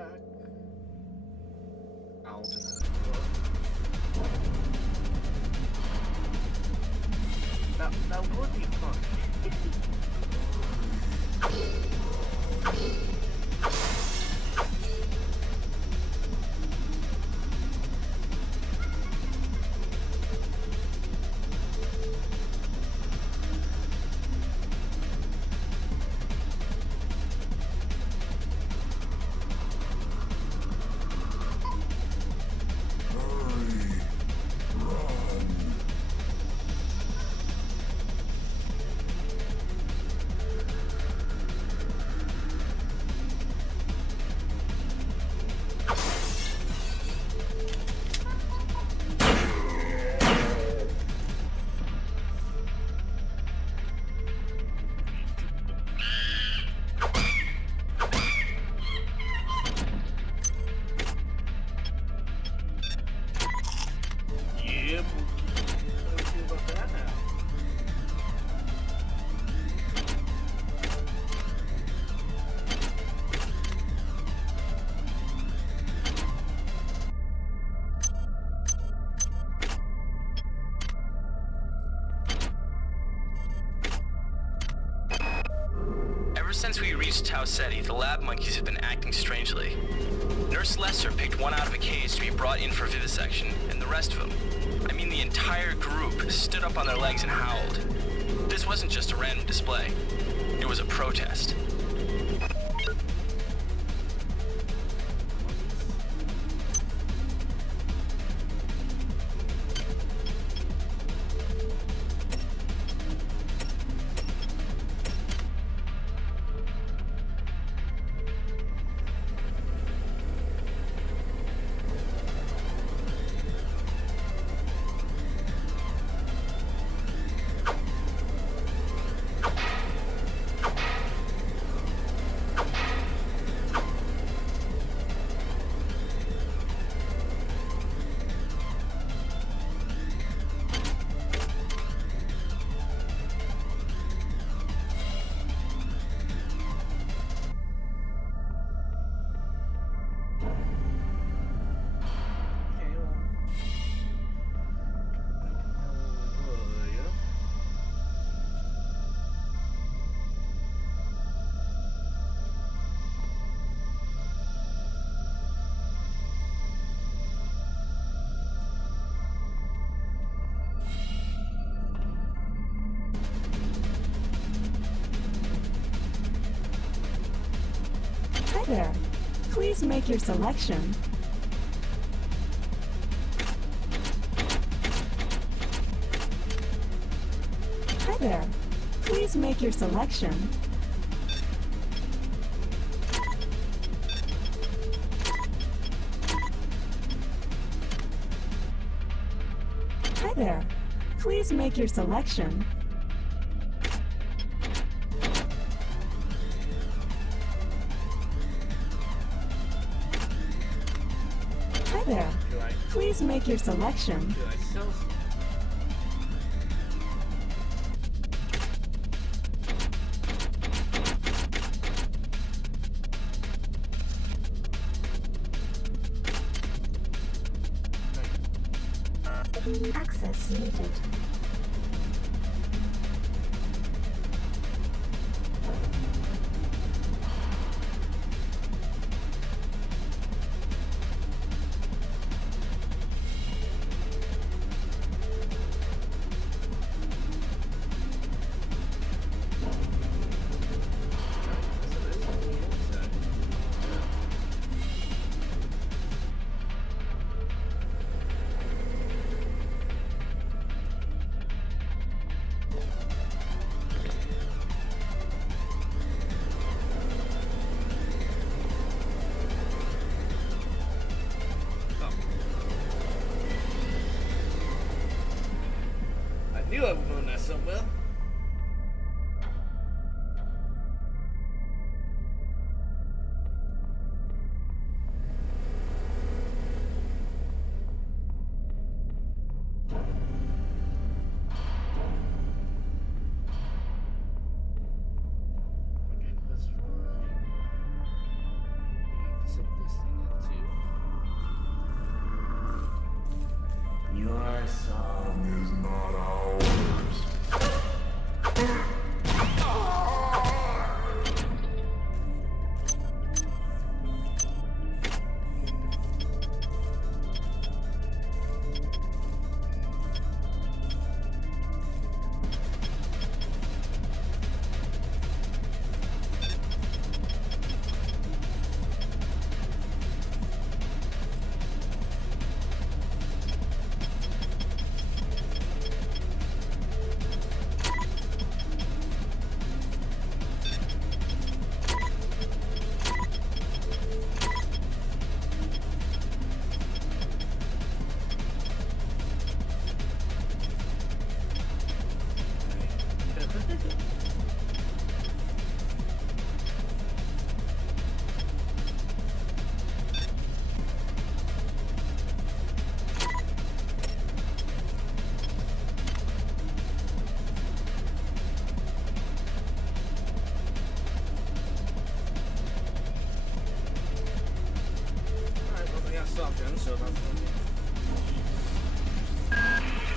I don't think that would be fun. Ever since we reached Tau Ceti, the lab monkeys have been acting strangely. Nurse Lester picked one out of a cage to be brought in for vivisection, and the rest of them, I mean the entire group, stood up on their legs and howled. This wasn't just a random display. It was a protest. there. Please make your selection. Hi there. Please make your selection. Hi there. Please make your selection. Hi there. Please make your selection. Should I sell some? Access needed. I knew I would learn that somewhere. Okay, let's set this thing into. Your song is not ours.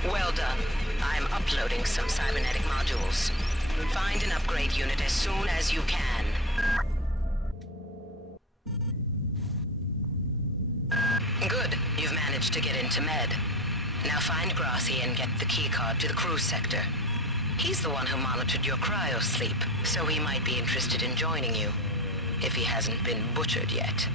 Well done. I'm uploading some cybernetic modules. Find an upgrade unit as soon as you can. Good. You've managed to get into Med. Now find Grassi and get the keycard to the cruise sector. He's the one who monitored your cryo-sleep, so he might be interested in joining you, if he hasn't been butchered yet.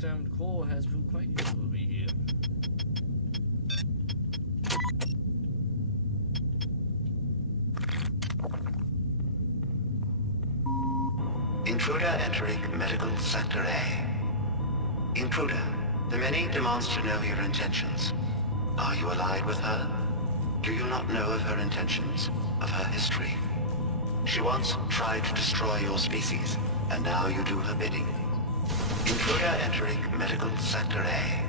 Time to call has proved quite useful to me here. Intruder entering Medical Sector A. Intruder, the Many demands to know your intentions. Are you allied with her? Do you not know of her intentions, of her history? She once tried to destroy your species, and now you do her bidding. Intruder entering Medical Sector A.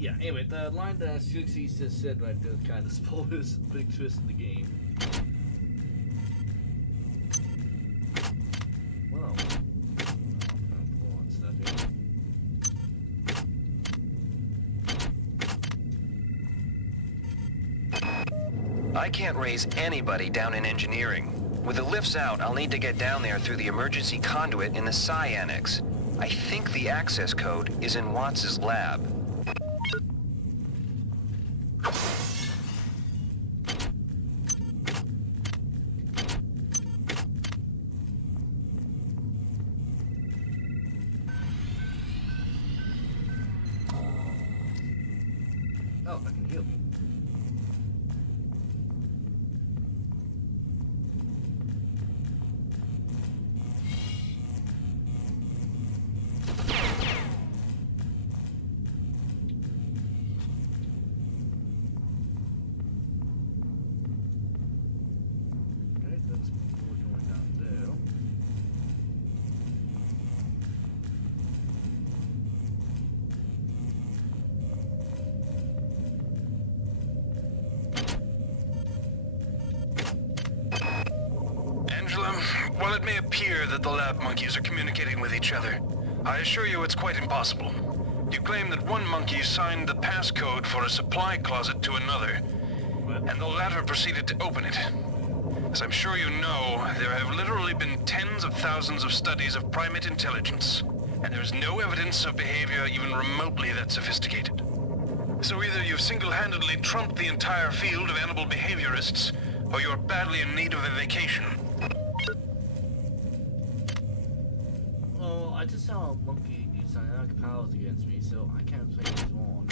Yeah, anyway, the line that Shuxi just said right there kind of spoiled this big twist in the game. Whoa. I can't raise anybody down in engineering. With the lifts out, I'll need to get down there through the emergency conduit in the Psi Annex. I think the access code is in Watts' lab. Oh, I can heal. While it may appear that the lab monkeys are communicating with each other, I assure you it's quite impossible. You claim that one monkey signed the passcode for a supply closet to another, and the latter proceeded to open it. As I'm sure you know, there have literally been tens of thousands of studies of primate intelligence, and there is no evidence of behavior even remotely that sophisticated. So either you've single-handedly trumped the entire field of animal behaviorists, or you're badly in need of a vacation. Well, I just saw a monkey use psionic powers against me, so I can't say it's wrong.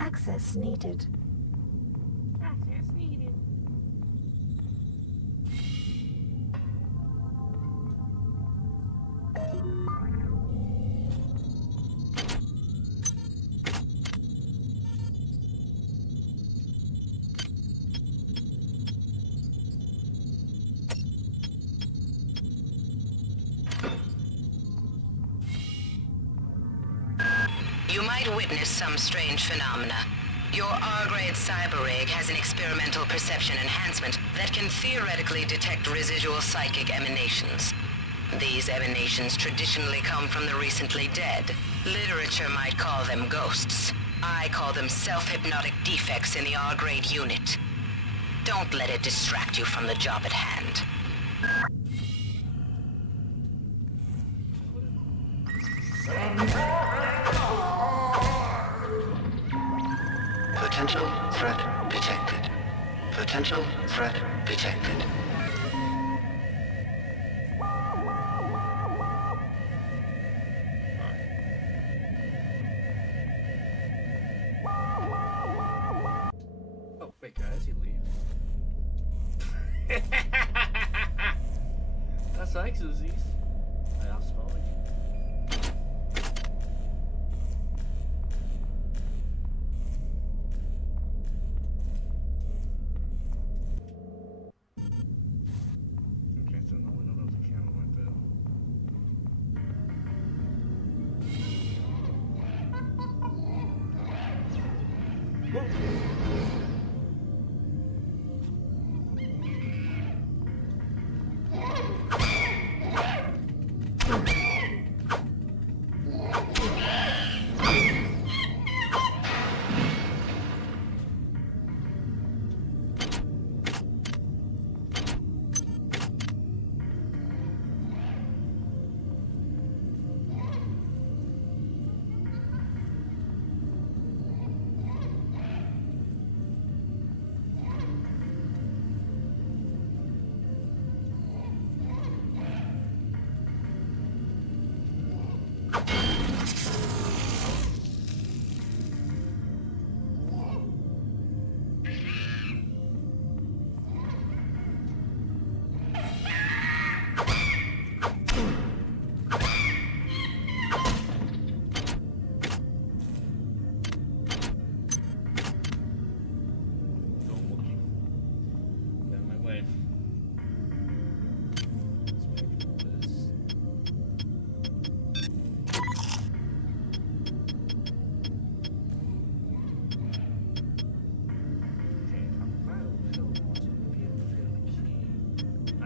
Access needed. Access needed. You might witness some strange phenomena. Your R-grade cyber rig has an experimental perception enhancement that can theoretically detect residual psychic emanations. These emanations traditionally come from the recently dead. Literature might call them ghosts. I call them self-hypnotic defects in the R-grade unit. Don't let it distract you from the job at hand. Potential threat detected. Potential threat detected. Oh, wait, guys, he leave. That's like Susie's. I'm smiling. Okay, so now we know there's a camera right there.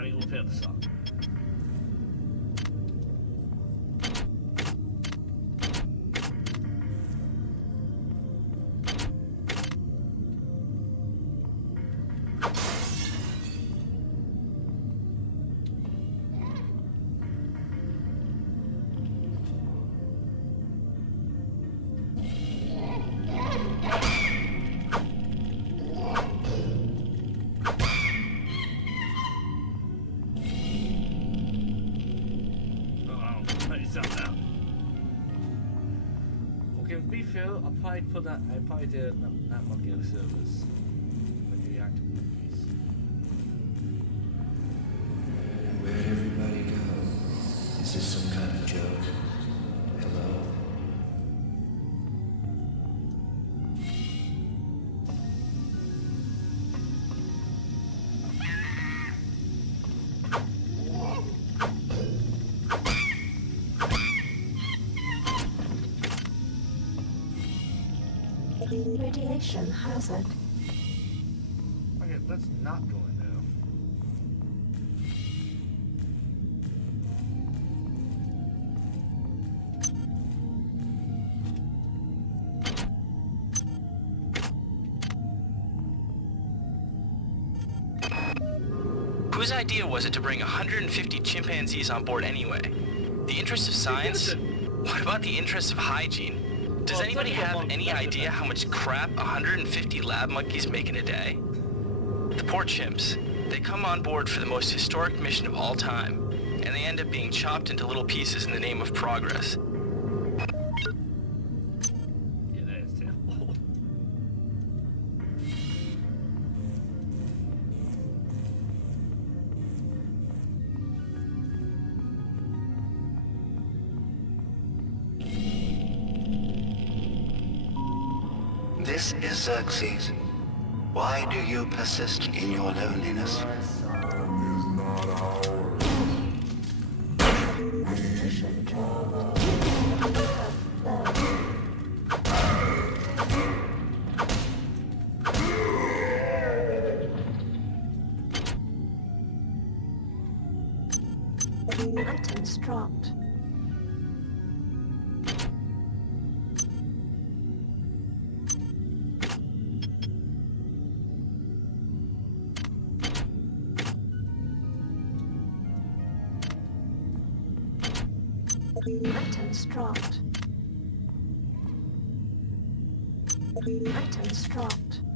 Alright, we'll repair the sock. I probably did not monkey on service when you react to movies. Where'd everybody go? Is this some kind of joke? Hello? Radiation hazard. Okay, let's not go in there. Whose idea was it to bring 150 chimpanzees on board anyway? The interest of science? What about the interest of hygiene? Does anybody have any idea how much crap 150 lab monkeys make in a day? The poor chimps. They come on board for the most historic mission of all time, and they end up being chopped into little pieces in the name of progress. Yeah, that is terrible. This is Xerxes. Why do you persist in your loneliness? Items dropped. Items dropped. Items dropped. Okay, we got too much stuff there.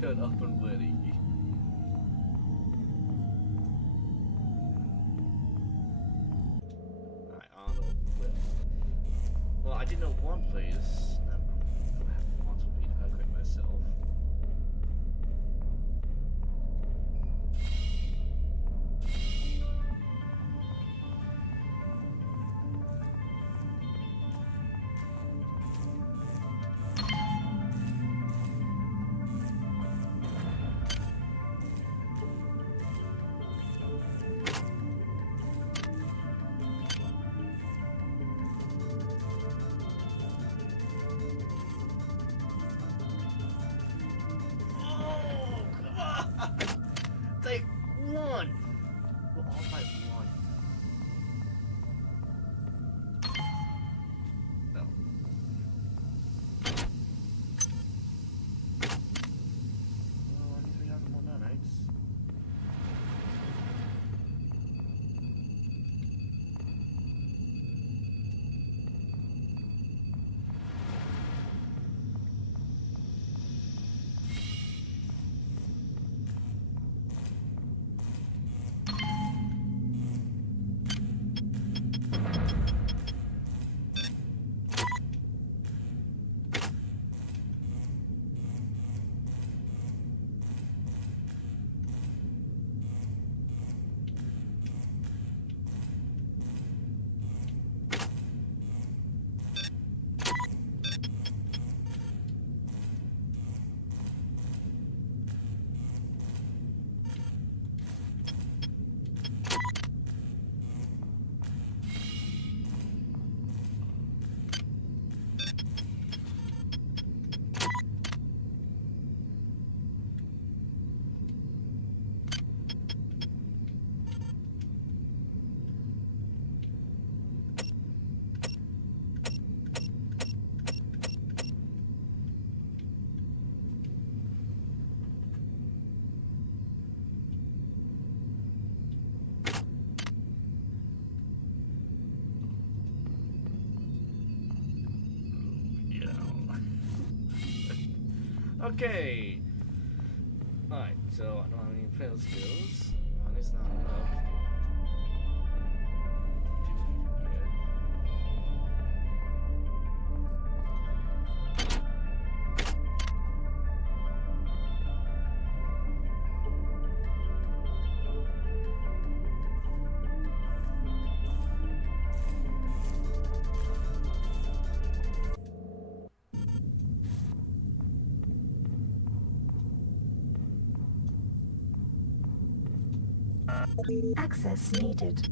Cut up and ready. Alright, Arnold. Well, I did know one place. No, I have one to be upgrade myself. They won! We're all by one. No. Well, at least we have some more nanites. Okay. Alright, so I don't have any fail skills. Well, it's not enough. Access needed.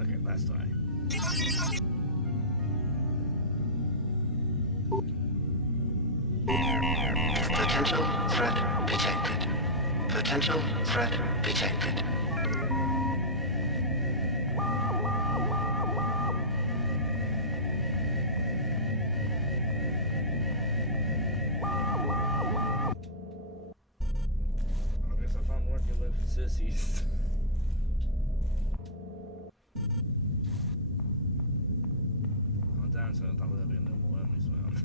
Okay, last try. Potential threat detected. Potential threat detected. I guess I found working with sissies. I'm down to I thought there'd be no more enemies around.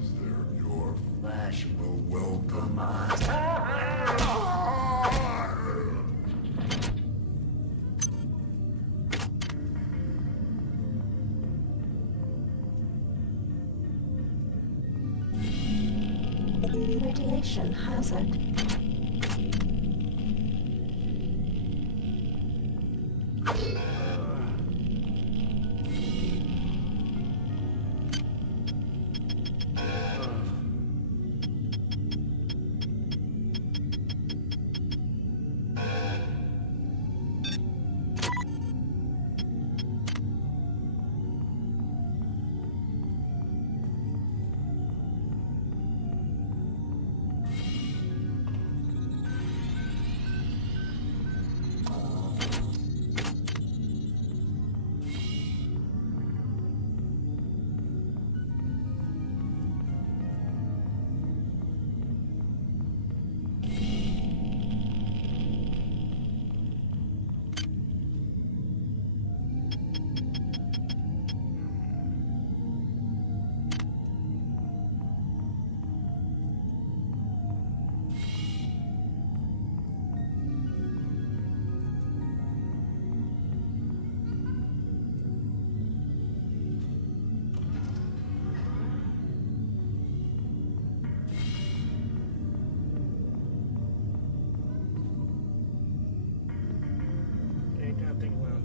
Is there your flesh will welcome us? mission hazard.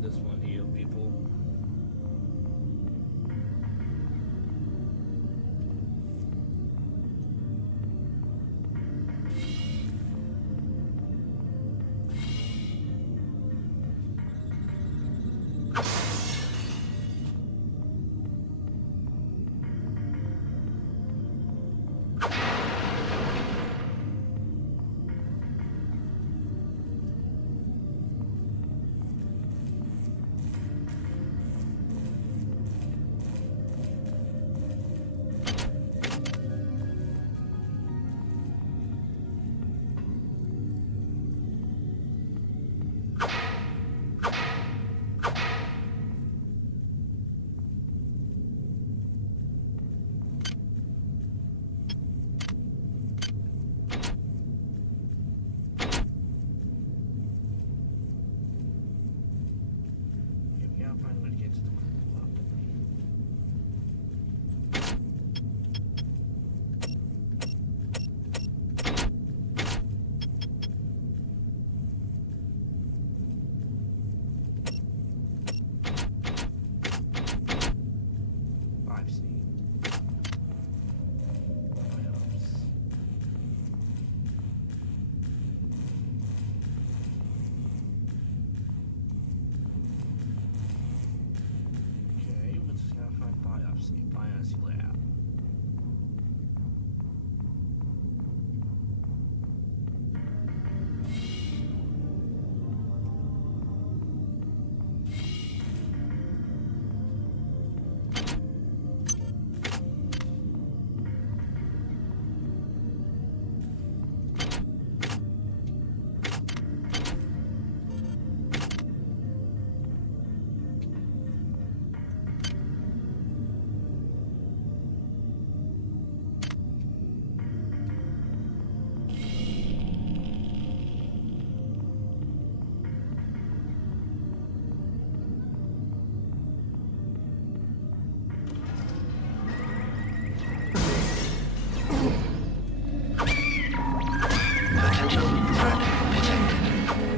This one here, people.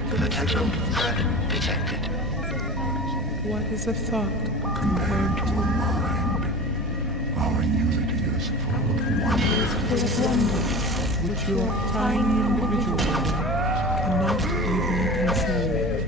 Potential threat detected. What is a thought compared to a mind? Our unity is full of wonders. Full of wonder, which your tiny individual cannot even conceive.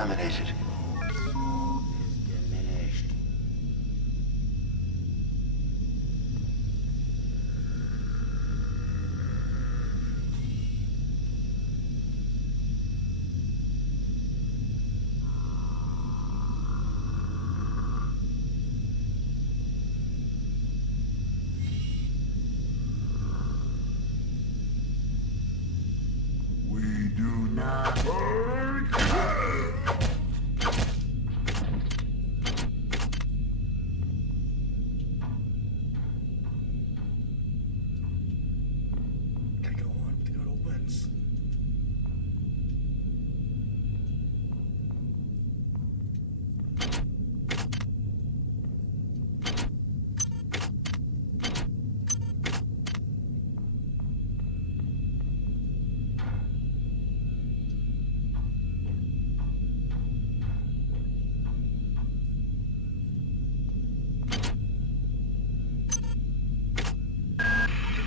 terminated. We do not hurt. Gotta go on with the good old wins.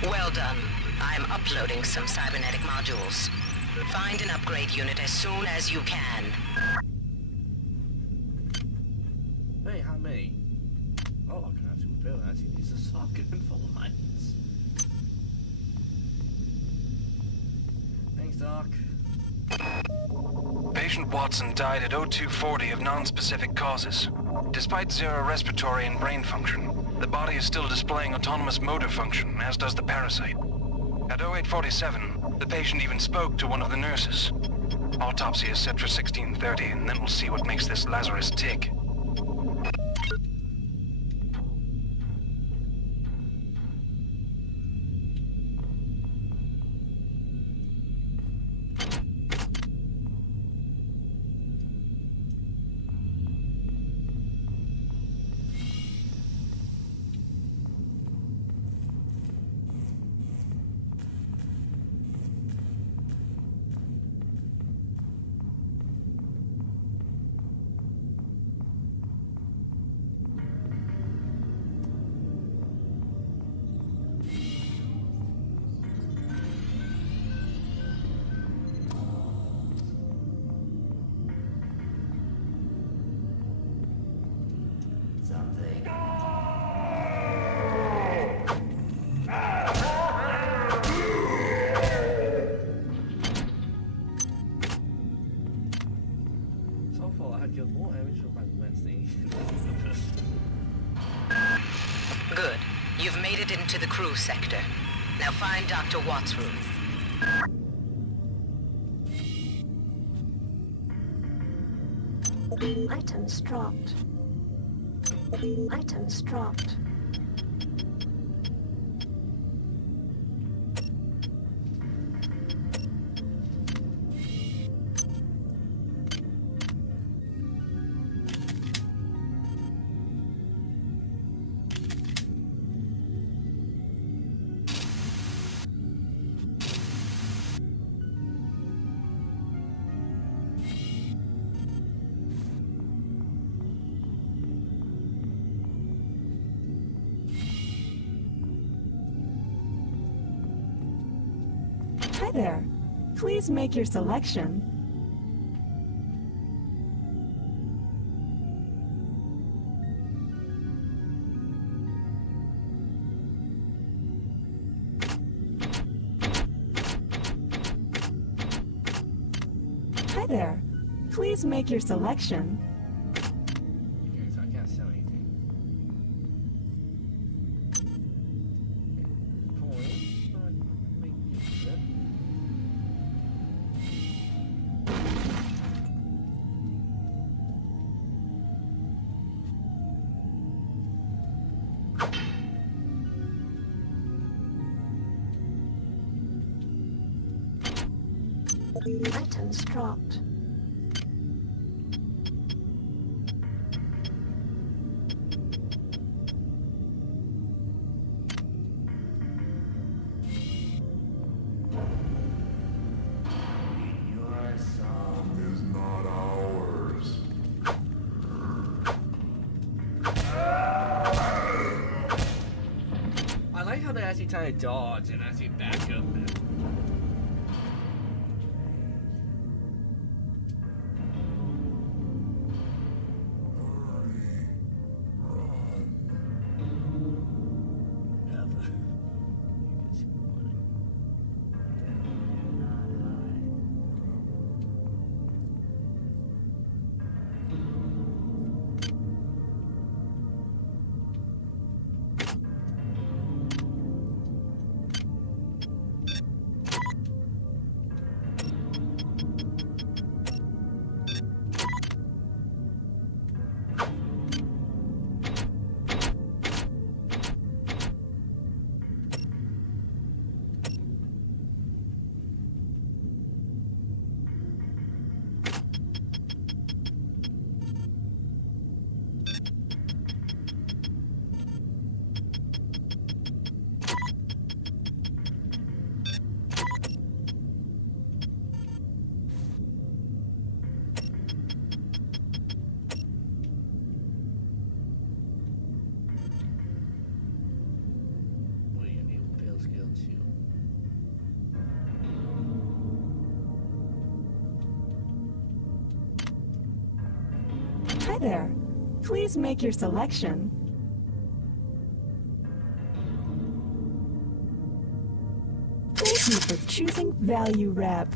Well done. I'm uploading some cybernetic modules. Find an upgrade unit as soon as you can. Wait, how many? Oh, I can actually repair that. Actually needs a socket for lines. Thanks, Doc. Patient Watson died at 0240 of non-specific causes. Despite zero respiratory and brain function, the body is still displaying autonomous motor function, as does the parasite. At 0847, the patient even spoke to one of the nurses. Autopsy is set for 1630, and then we'll see what makes this Lazarus tick. So far, I have killed more enemies with my Wednesday. Good. You've made it into the crew sector. Now find Dr. Watt's room. Items dropped. Items dropped. Hi there. Please make your selection. Hi there. Please make your selection. Okay, so I can't sell anything. Items dropped. Your song is not ours. I like how they actually try to dodge and actually back up, man. there. Please make your selection. Thank you for choosing Value Wrap.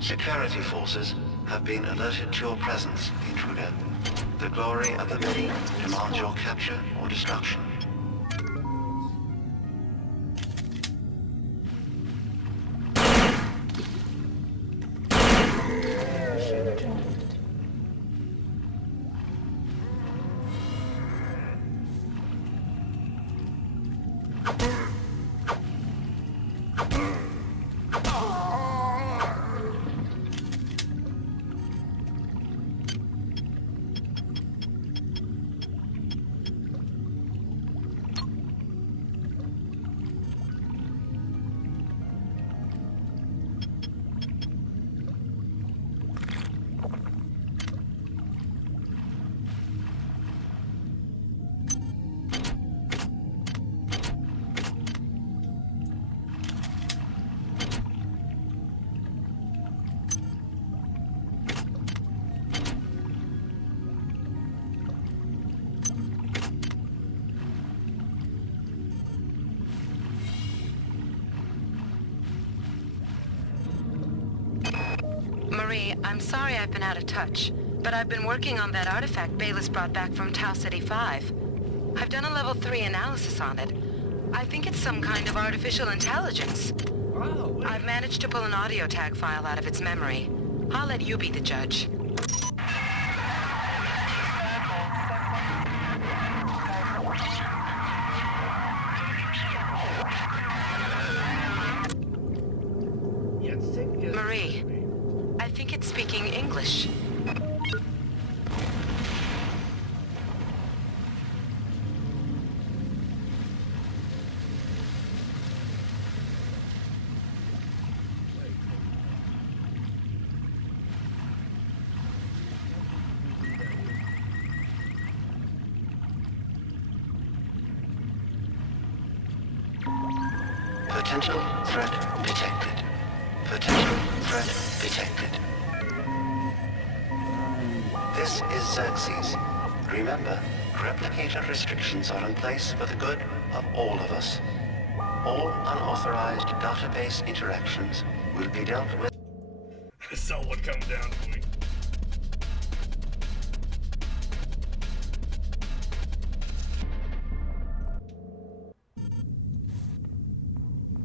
Security forces have been alerted to your presence, intruder. The glory of the many demands your capture or destruction. Marie, I'm sorry I've been out of touch, but I've been working on that artifact Bayless brought back from Tau City 5. I've done a level 3 analysis on it. I think it's some kind of artificial intelligence. Wow. I've managed to pull an audio tag file out of its memory. I'll let you be the judge. Marie, I think it's speaking English. Potential threat detected. Potential threat detected. This is Xerxes. Remember, replicator restrictions are in place for the good of all of us. All unauthorized database interactions will be dealt with. Someone come down to me.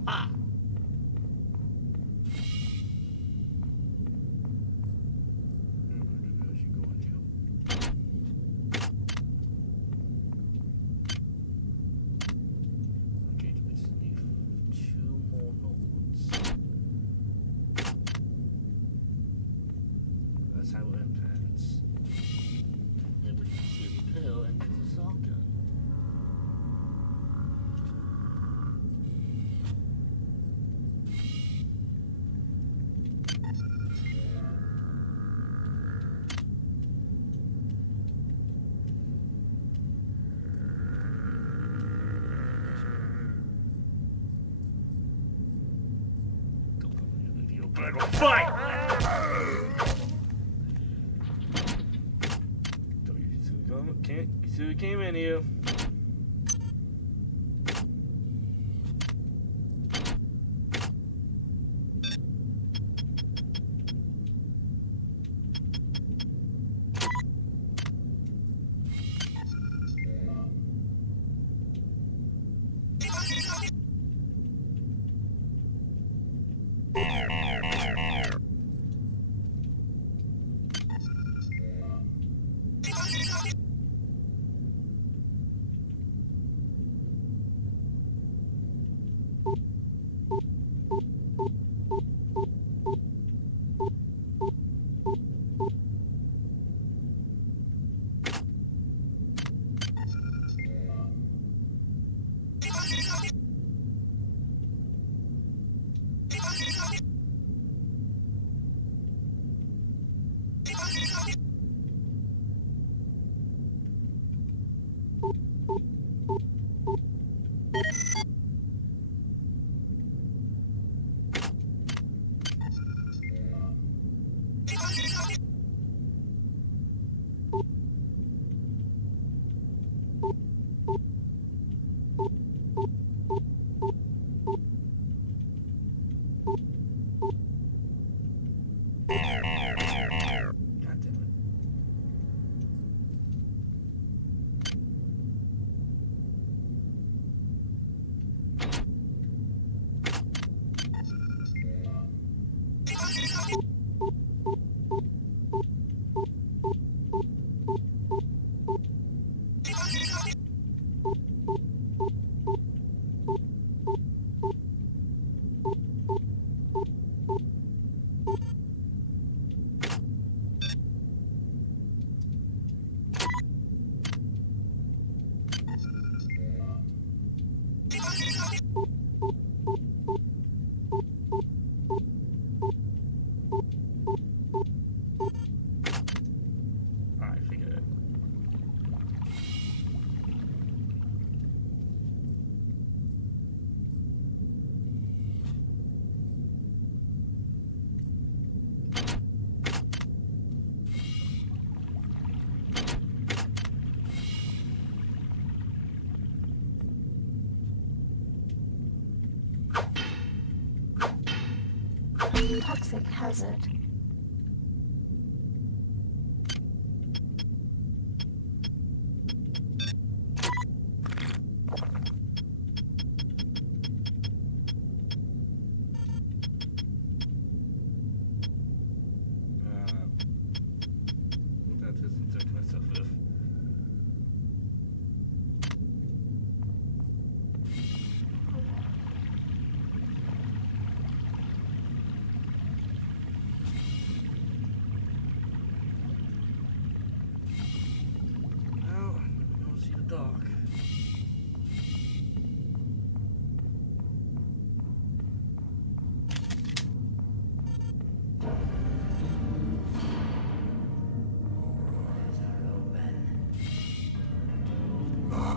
Ah. Fight! Can't you see who came in here? toxic hazard. That doesn't take myself with. Dog.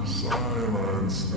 Silence.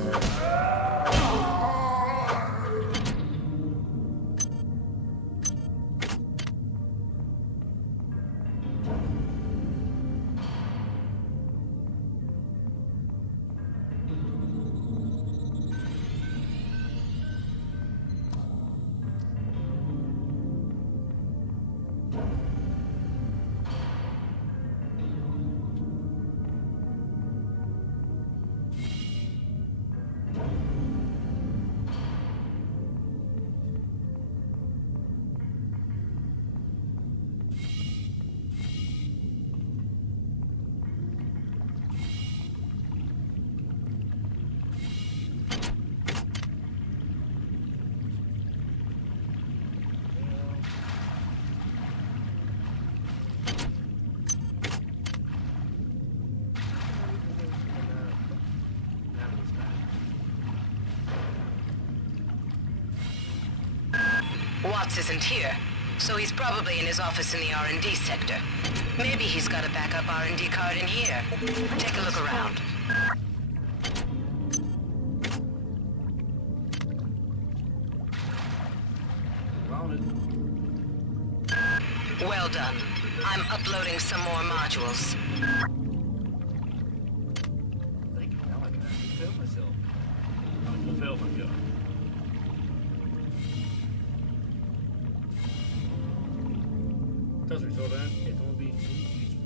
Watts isn't here, so he's probably in his office in the R&D sector. Maybe he's got a backup R&D card in here. Take a look around. Well done. I'm uploading some more modules. Thank you. Now I can actually feel myself. I'm gonna fail my gun. Trust me, so then it's gonna be too easy.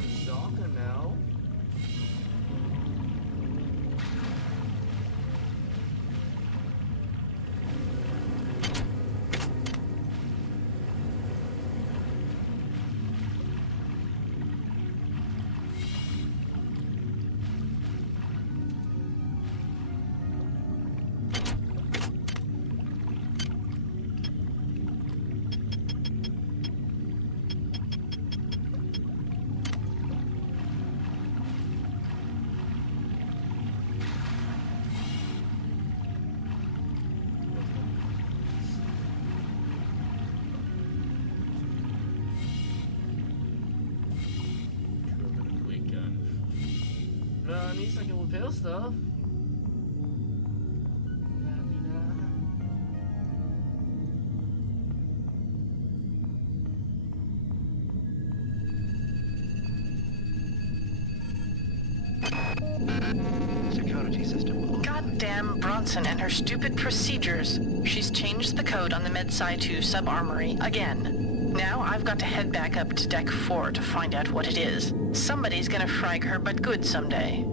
Stalker now. At least I can repair stuff. Security system. Goddamn Bronson and her stupid procedures. She's changed the code on the MedSci 2 sub-armory again. Now I've got to head back up to Deck 4 to find out what it is. Somebody's gonna frag her but good someday.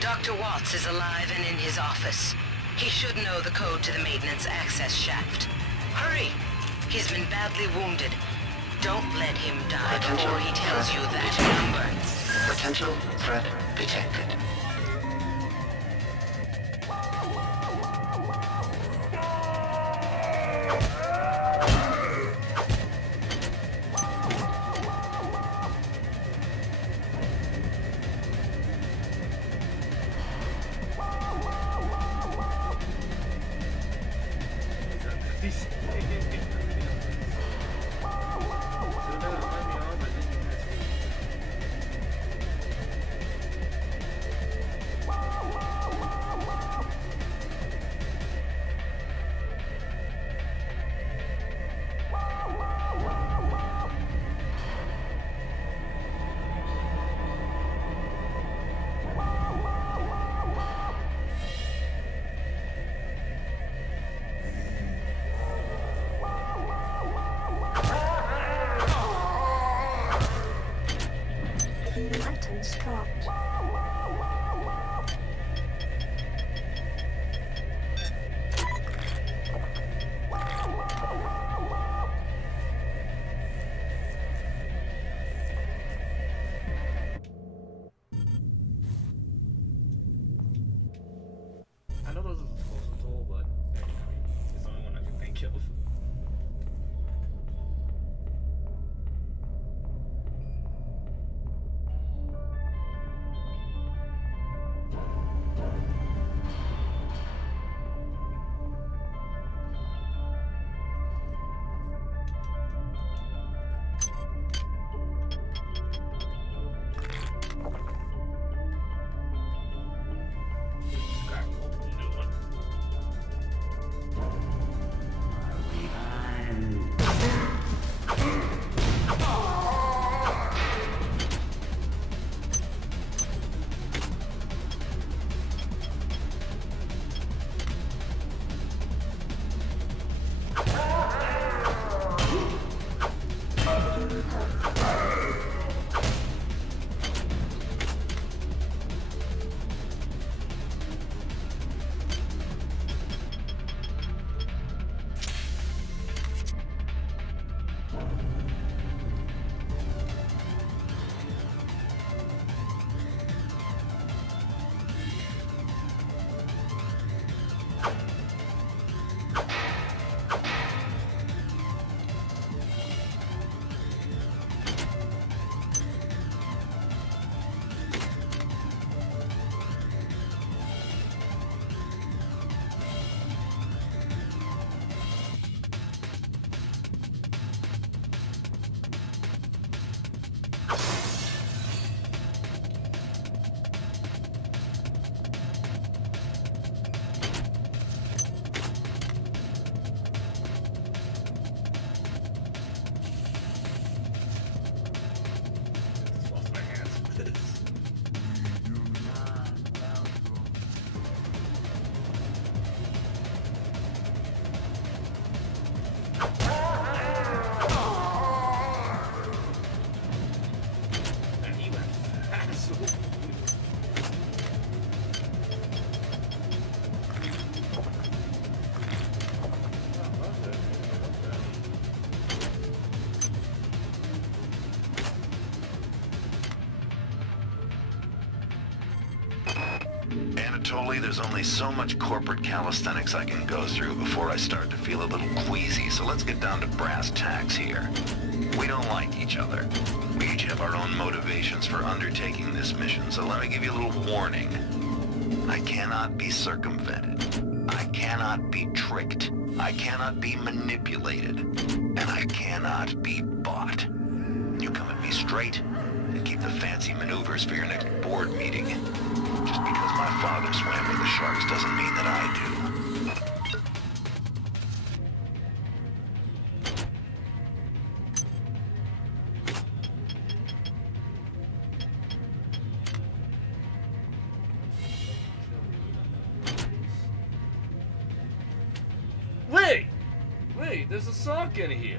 Dr. Watts is alive and in his office. He should know the code to the maintenance access shaft. Hurry! He's been badly wounded. Don't let him die before he tells you that number. Potential threat detected. Items dropped. I know those are disposal tool, but it's the only one I can think of. Anatoly, there's only so much corporate calisthenics I can go through before I start to feel a little queasy, so let's get down to brass tacks here. We don't like each other. We each have our own motivations for undertaking this mission, so let me give you a little warning. I cannot be circumvented. I cannot be tricked. I cannot be manipulated. And I cannot be bought. You come at me straight, and keep the fancy maneuvers for your next board meeting. Just because my father swam with the sharks doesn't mean that I do. Wait, there's a sock in here.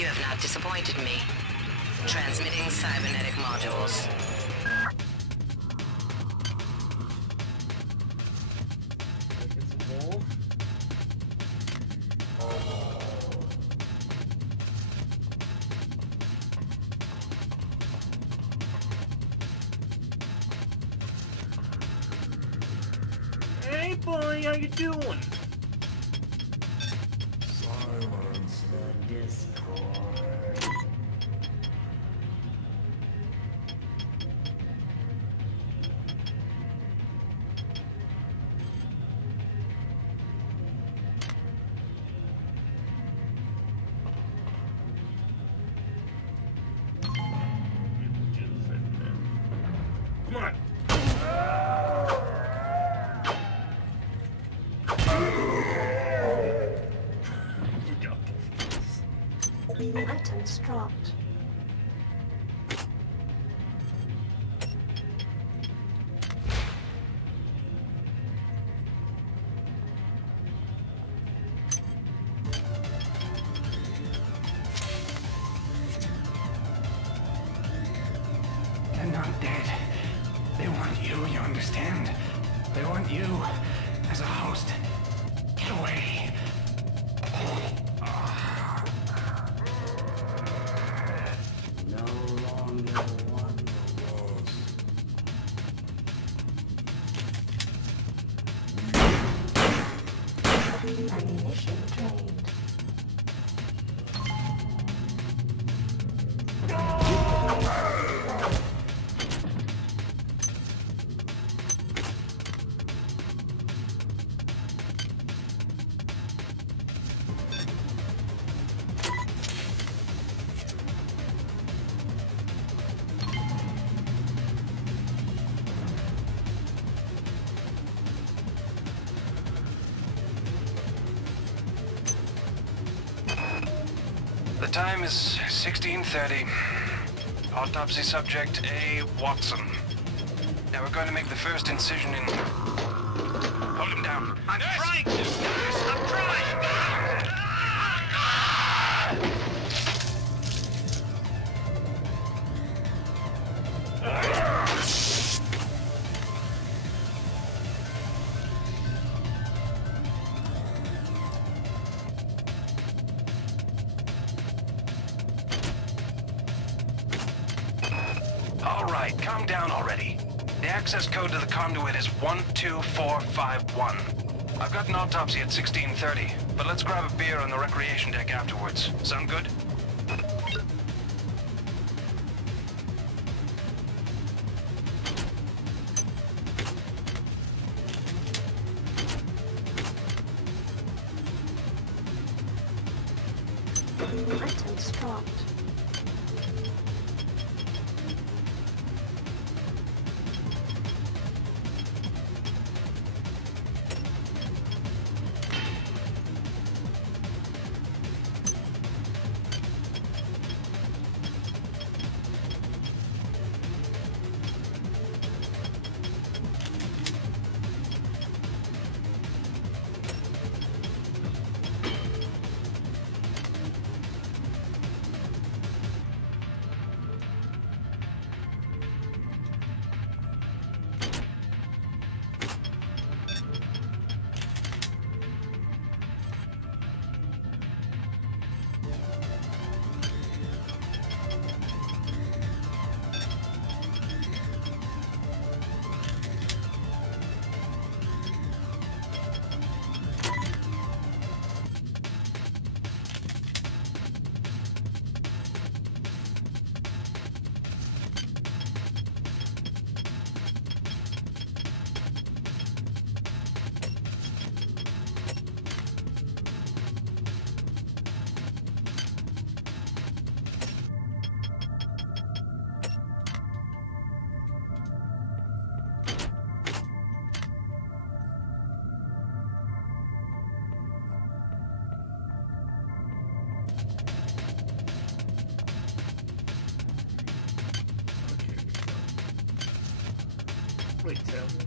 You have not disappointed me. Transmitting cybernetic modules. Hey boy, how you doing? Silence the discord. Come on. Items dropped. They're not dead. They want you understand? They want you as a host. Get away. No longer wonderful. Ammunition drained. The time is 16:30. Autopsy subject A. Watson. Now we're going to make the first incision in... Hold him down. I'm trying to! I'm trying! All right, calm down already. The access code to the conduit is 12451. I've got an autopsy at 16:30, but let's grab a beer on the recreation deck afterwards. Sound good? Items dropped. Wait, tell me.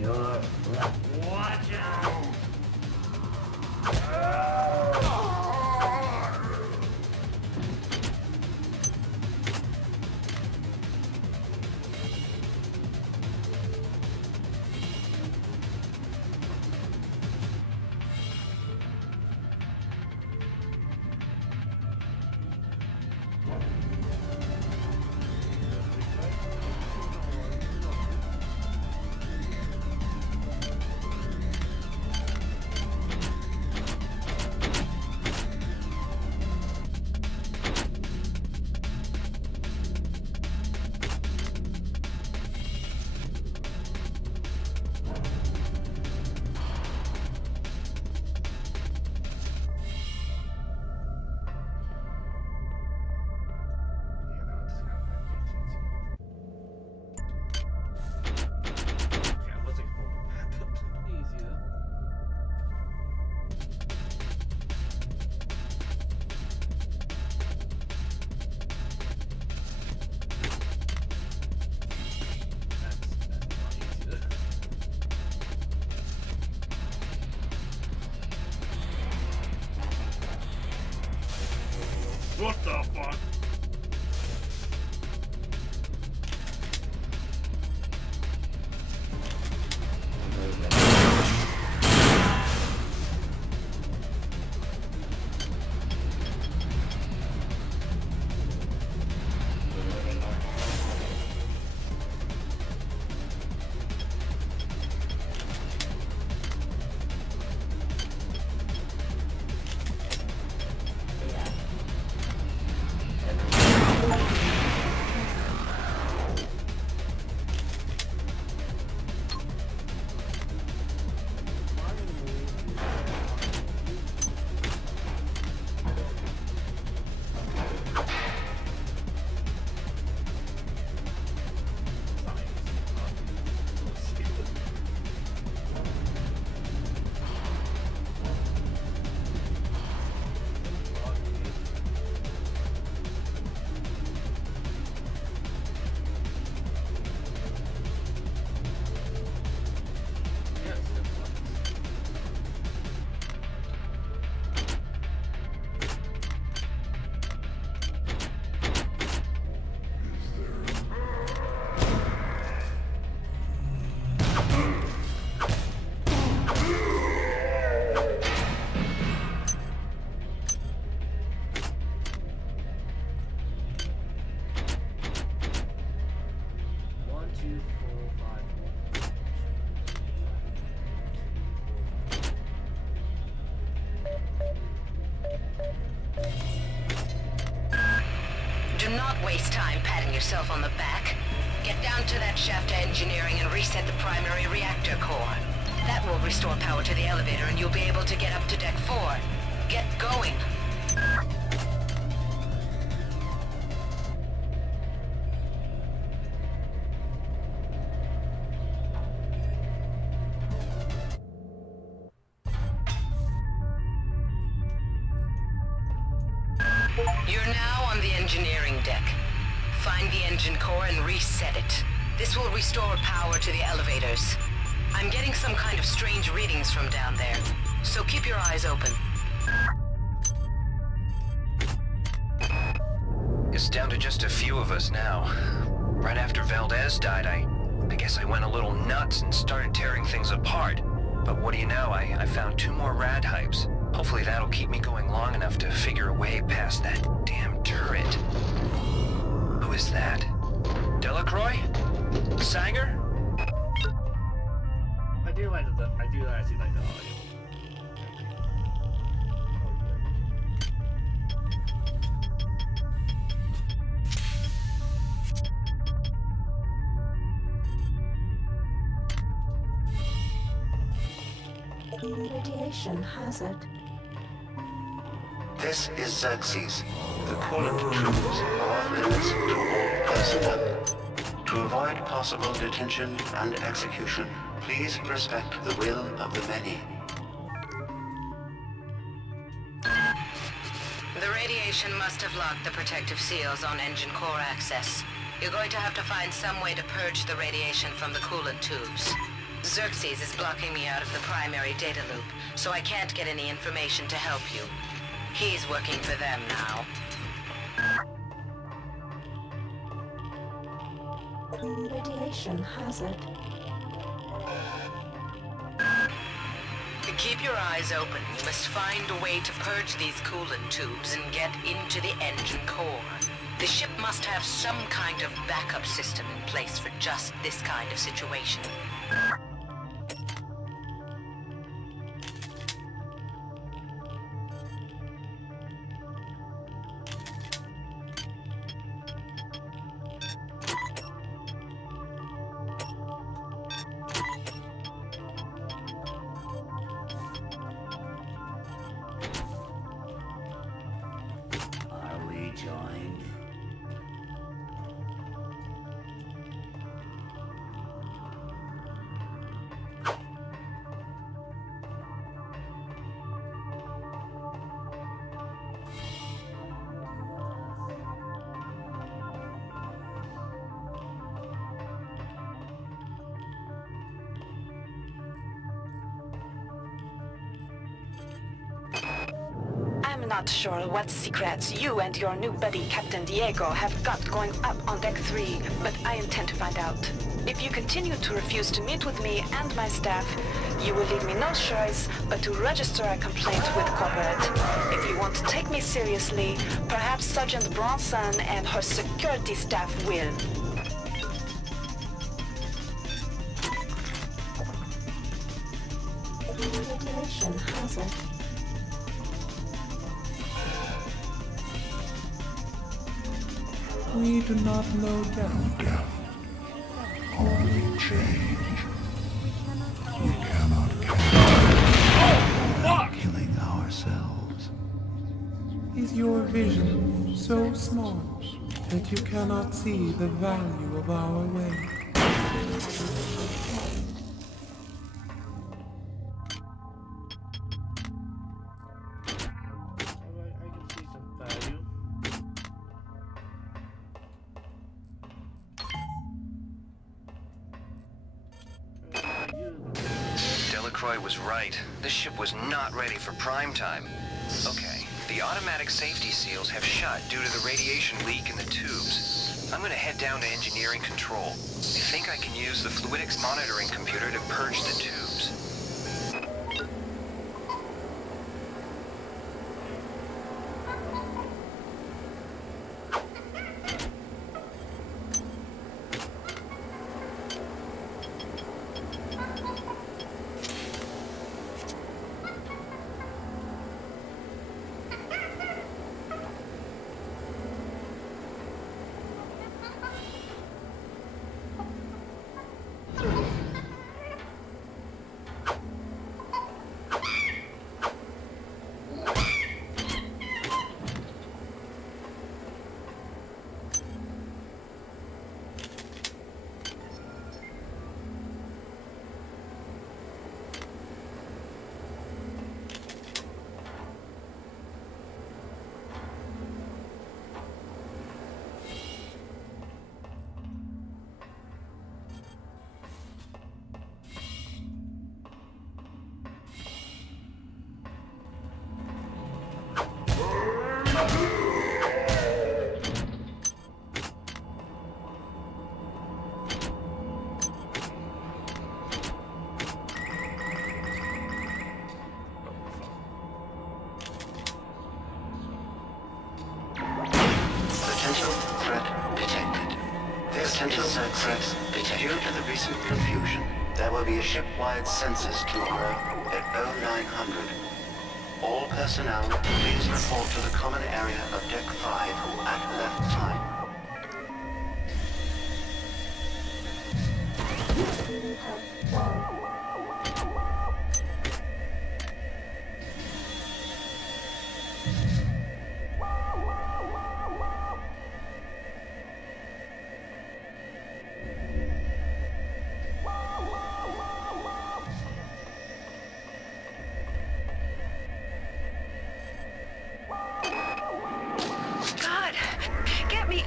You're left. Watch out! What the fuck? Do not waste time patting yourself on the back. Get down to that shaft to engineering and reset the primary reactor core. That will restore power to the elevator and you'll be able to get up to deck 4. Get going. You're now on the engineering deck. Find the engine core and reset it. This will restore power to the elevators. I'm getting some kind of strange readings from down there, so keep your eyes open. It's down to just a few of us now. Right after Valdez died, I guess I went a little nuts and started tearing things apart. But what do you know, I found 2 more rad hypes. Hopefully that'll keep me going long enough to figure a way past that damn turret. Who is that? Delacroix? Sanger? I do actually like the audio. Radiation hazard. This is Xerxes. The coolant tubes are off limits to all personnel. To avoid possible detention and execution, please respect the will of the many. The radiation must have locked the protective seals on engine core access. You're going to have to find some way to purge the radiation from the coolant tubes. Xerxes is blocking me out of the primary data loop, so I can't get any information to help you. He's working for them now. Radiation hazard. Keep your eyes open. You must find a way to purge these coolant tubes and get into the engine core. The ship must have some kind of backup system in place for just this kind of situation. I'm not sure what secrets you and your new buddy Captain Diego have got going up on Deck 3, but I intend to find out. If you continue to refuse to meet with me and my staff, you will leave me no choice but to register a complaint with corporate. If you want to take me seriously, perhaps Sergeant Braun and her security staff will. Radiation hazard. We do not know death. Only change. We cannot kill. Killing ourselves. Is your vision so small that you cannot see the value of our way? Was right. This ship was not ready for prime time. Okay, the automatic safety seals have shut due to the radiation leak in the tubes. I'm gonna head down to engineering control. I think I can use the fluidics monitoring computer to purge the tubes. Due to the recent confusion, there will be a ship-wide census tomorrow at 0900. All personnel, please report to the common area of Deck 5 at left time. Get me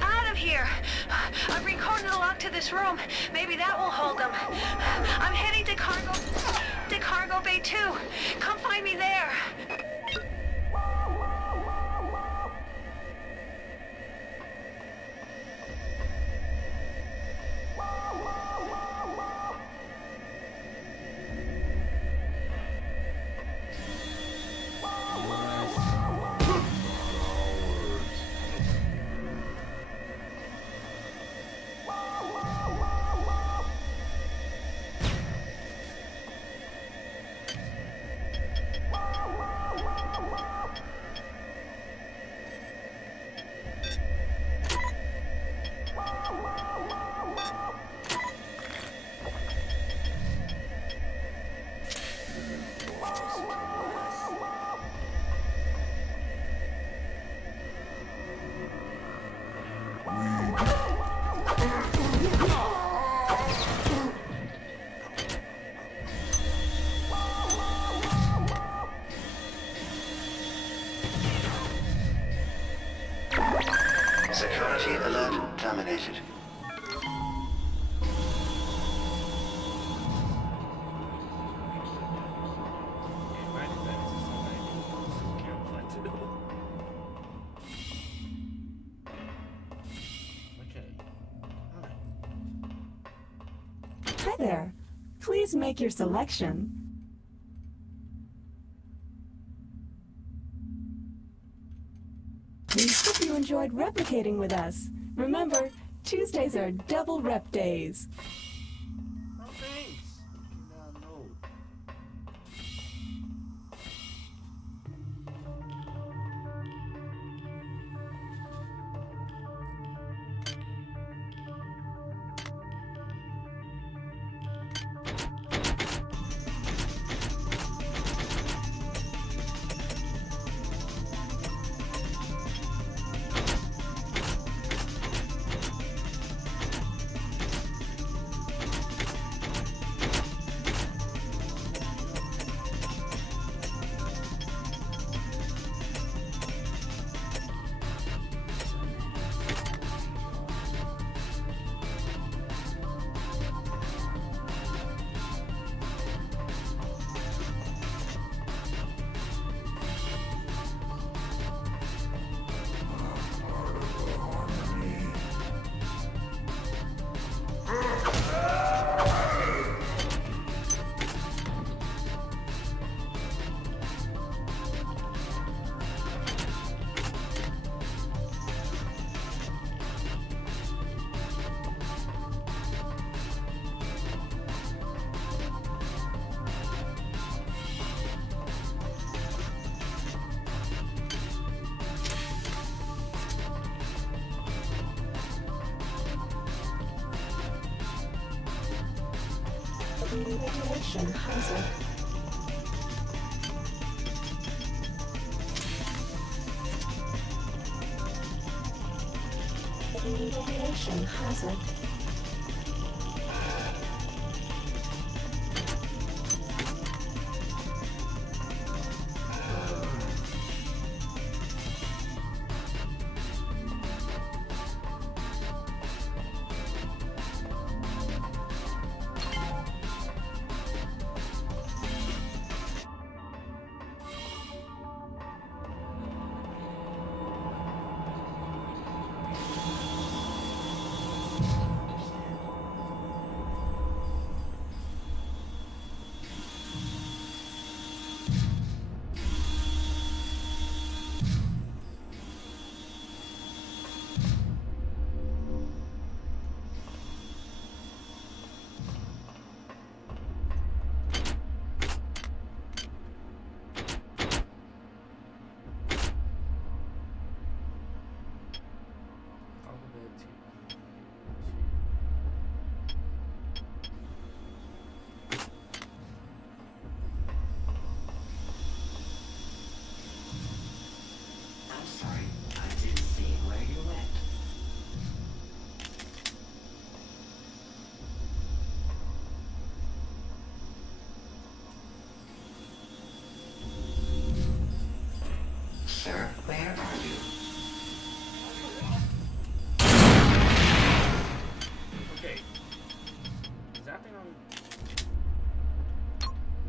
to this room. Maybe that will hold them. I'm heading to cargo bay 2. Come find me there. Security alert terminated. Hi there. Please make your selection. We hope you enjoyed replicating with us. Remember, Tuesdays are double rep days. Oh, thanks. No. Radiation hazard. Radiation hazard.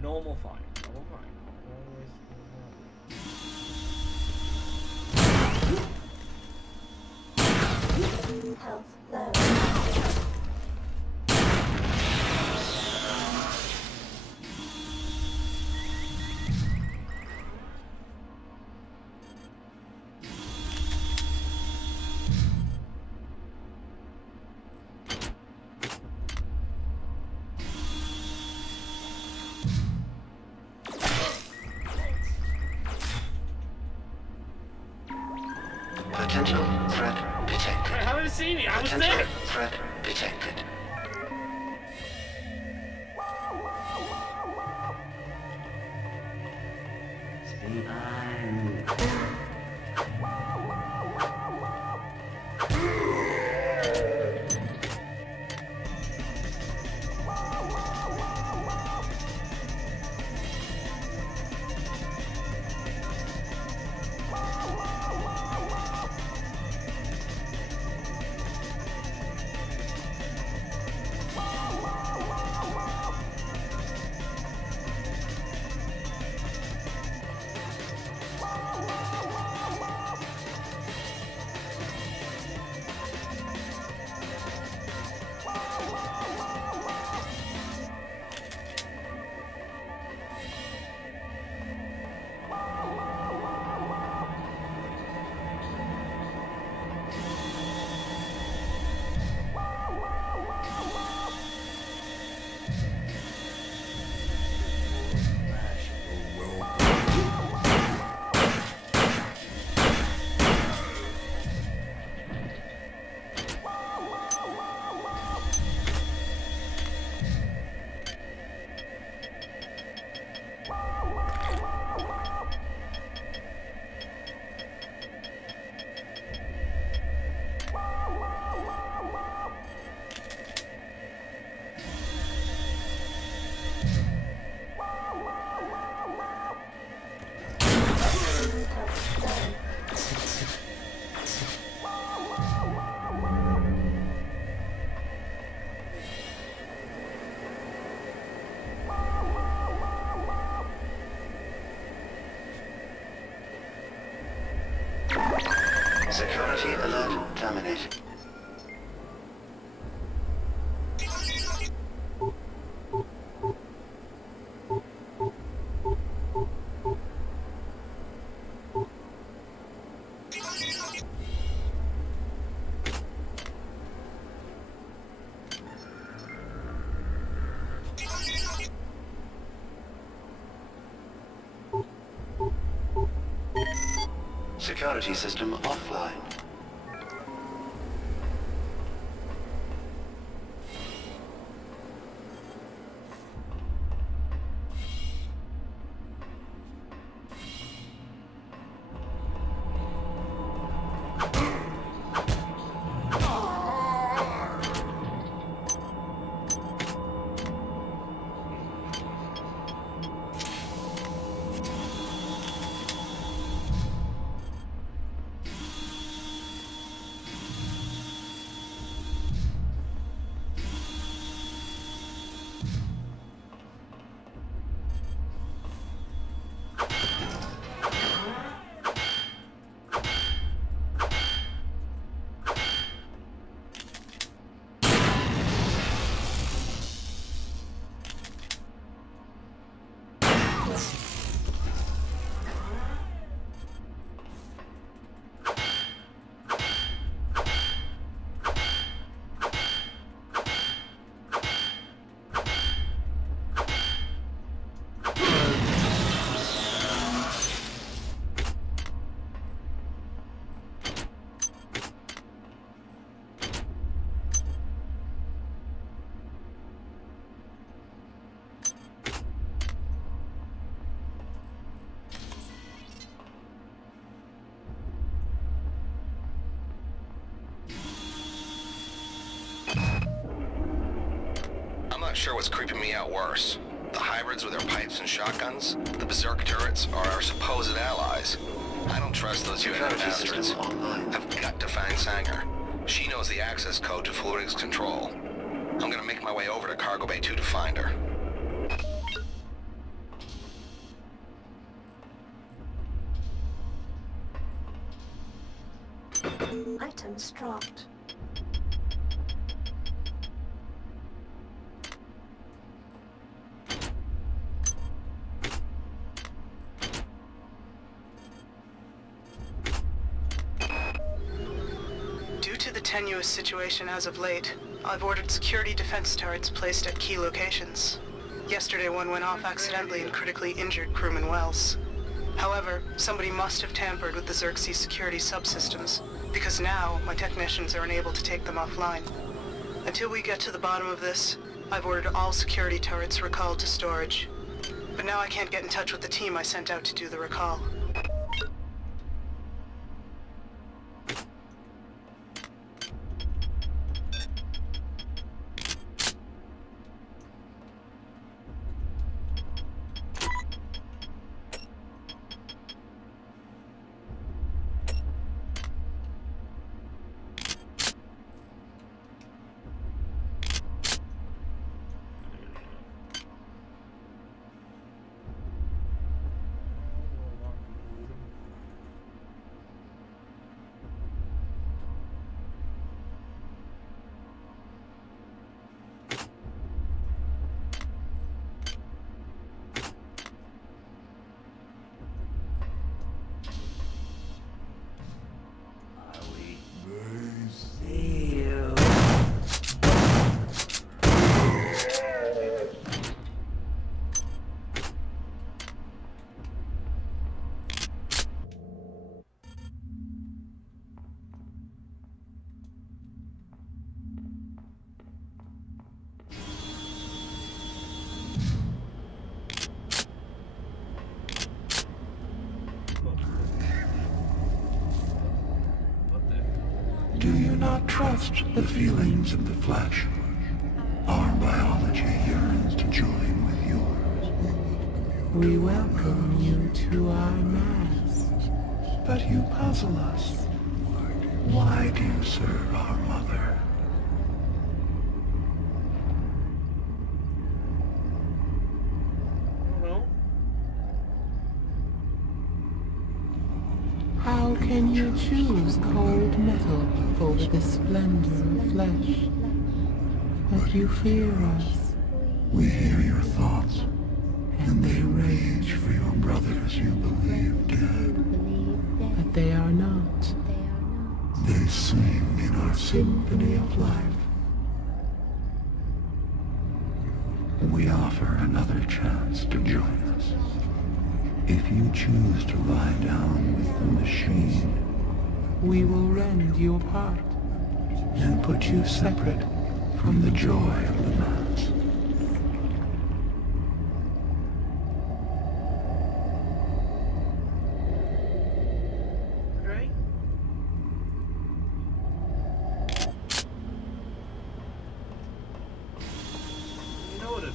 Normal fine. Normal fine. Always Health low. Potential threat detected. I haven't seen me. I was Potential there. threat detected. Security alert terminated. Security system offline. Not sure what's creeping me out worse. The hybrids with their pipes and shotguns, the berserk turrets, or our supposed allies. I don't trust those UN bastards. I've got to find Sanger. She knows the access code to Fluidics Control. I'm gonna make my way over to Cargo Bay 2 to find her. atoms dropped. Due to the tenuous situation as of late, I've ordered security defense turrets placed at key locations. Yesterday one went off accidentally and critically injured crewman Wells. However, somebody must have tampered with the Xerxes security subsystems, because now my technicians are unable to take them offline. Until we get to the bottom of this, I've ordered all security turrets recalled to storage. But now I can't get in touch with the team I sent out to do the recall. Do you not trust the feelings of the flesh? Our biology yearns to join with yours. We welcome you to our mass. But you puzzle us. Why do you serve our mother? How can you choose cold metal over the splendor of flesh? But you fear us. We hear your thoughts, and they rage for your brothers you believe dead. But they are not. They sing in our symphony of life. We offer another chance to join us. If you choose to lie down with the machine, we will rend you apart and put you separate from the joy of the mass. Right? You know what it...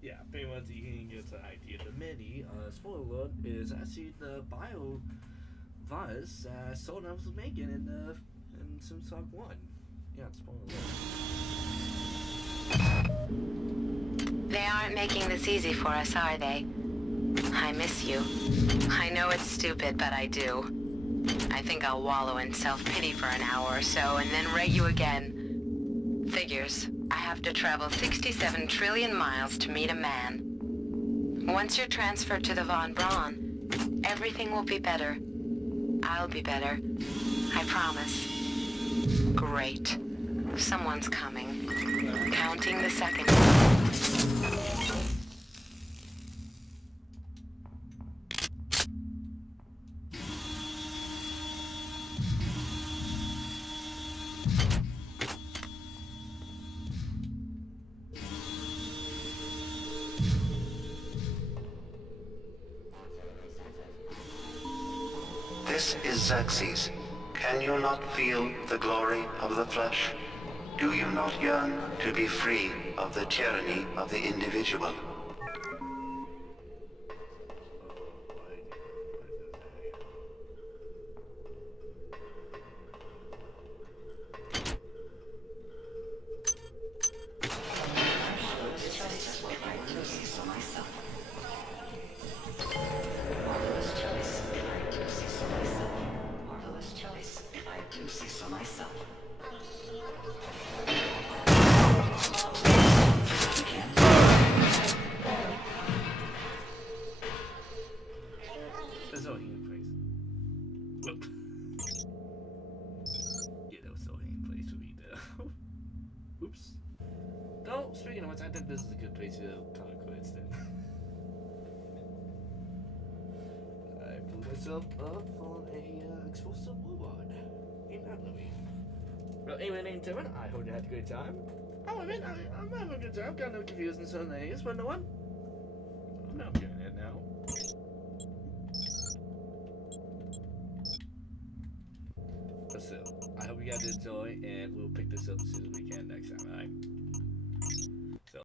Yeah, pretty much you can get the idea. The mini, spoiler alert, is actually the bio virus Sodan was making in SimSock 1. Yeah, spoiler alert. They aren't making this easy for us, are they? I miss you. I know it's stupid, but I do. I think I'll wallow in self-pity for an hour or so and then rate you again. Figures. I have to travel 67 trillion miles to meet a man. Once you're transferred to the Von Braun, everything will be better. I'll be better. I promise. Great. Someone's coming. Counting the seconds. This is Xerxes. Can you not feel the glory of the flesh? Do you not yearn to be free of the tyranny of the individual. That's all he plays. Whoop. Yeah, that was so he plays for me though. Oops. No, speaking of which, I think this is a good place to call it quits then. I blew myself up on a explosive robot. Ain't that lovely? Well, anyway, named Timon, I hope you had a good time. Oh, I mean, I'm having a good time. Got no confused in some areas, but no one. I'm getting it now. But still, I hope you guys enjoy, and we'll pick this up as soon as we can next time, alright?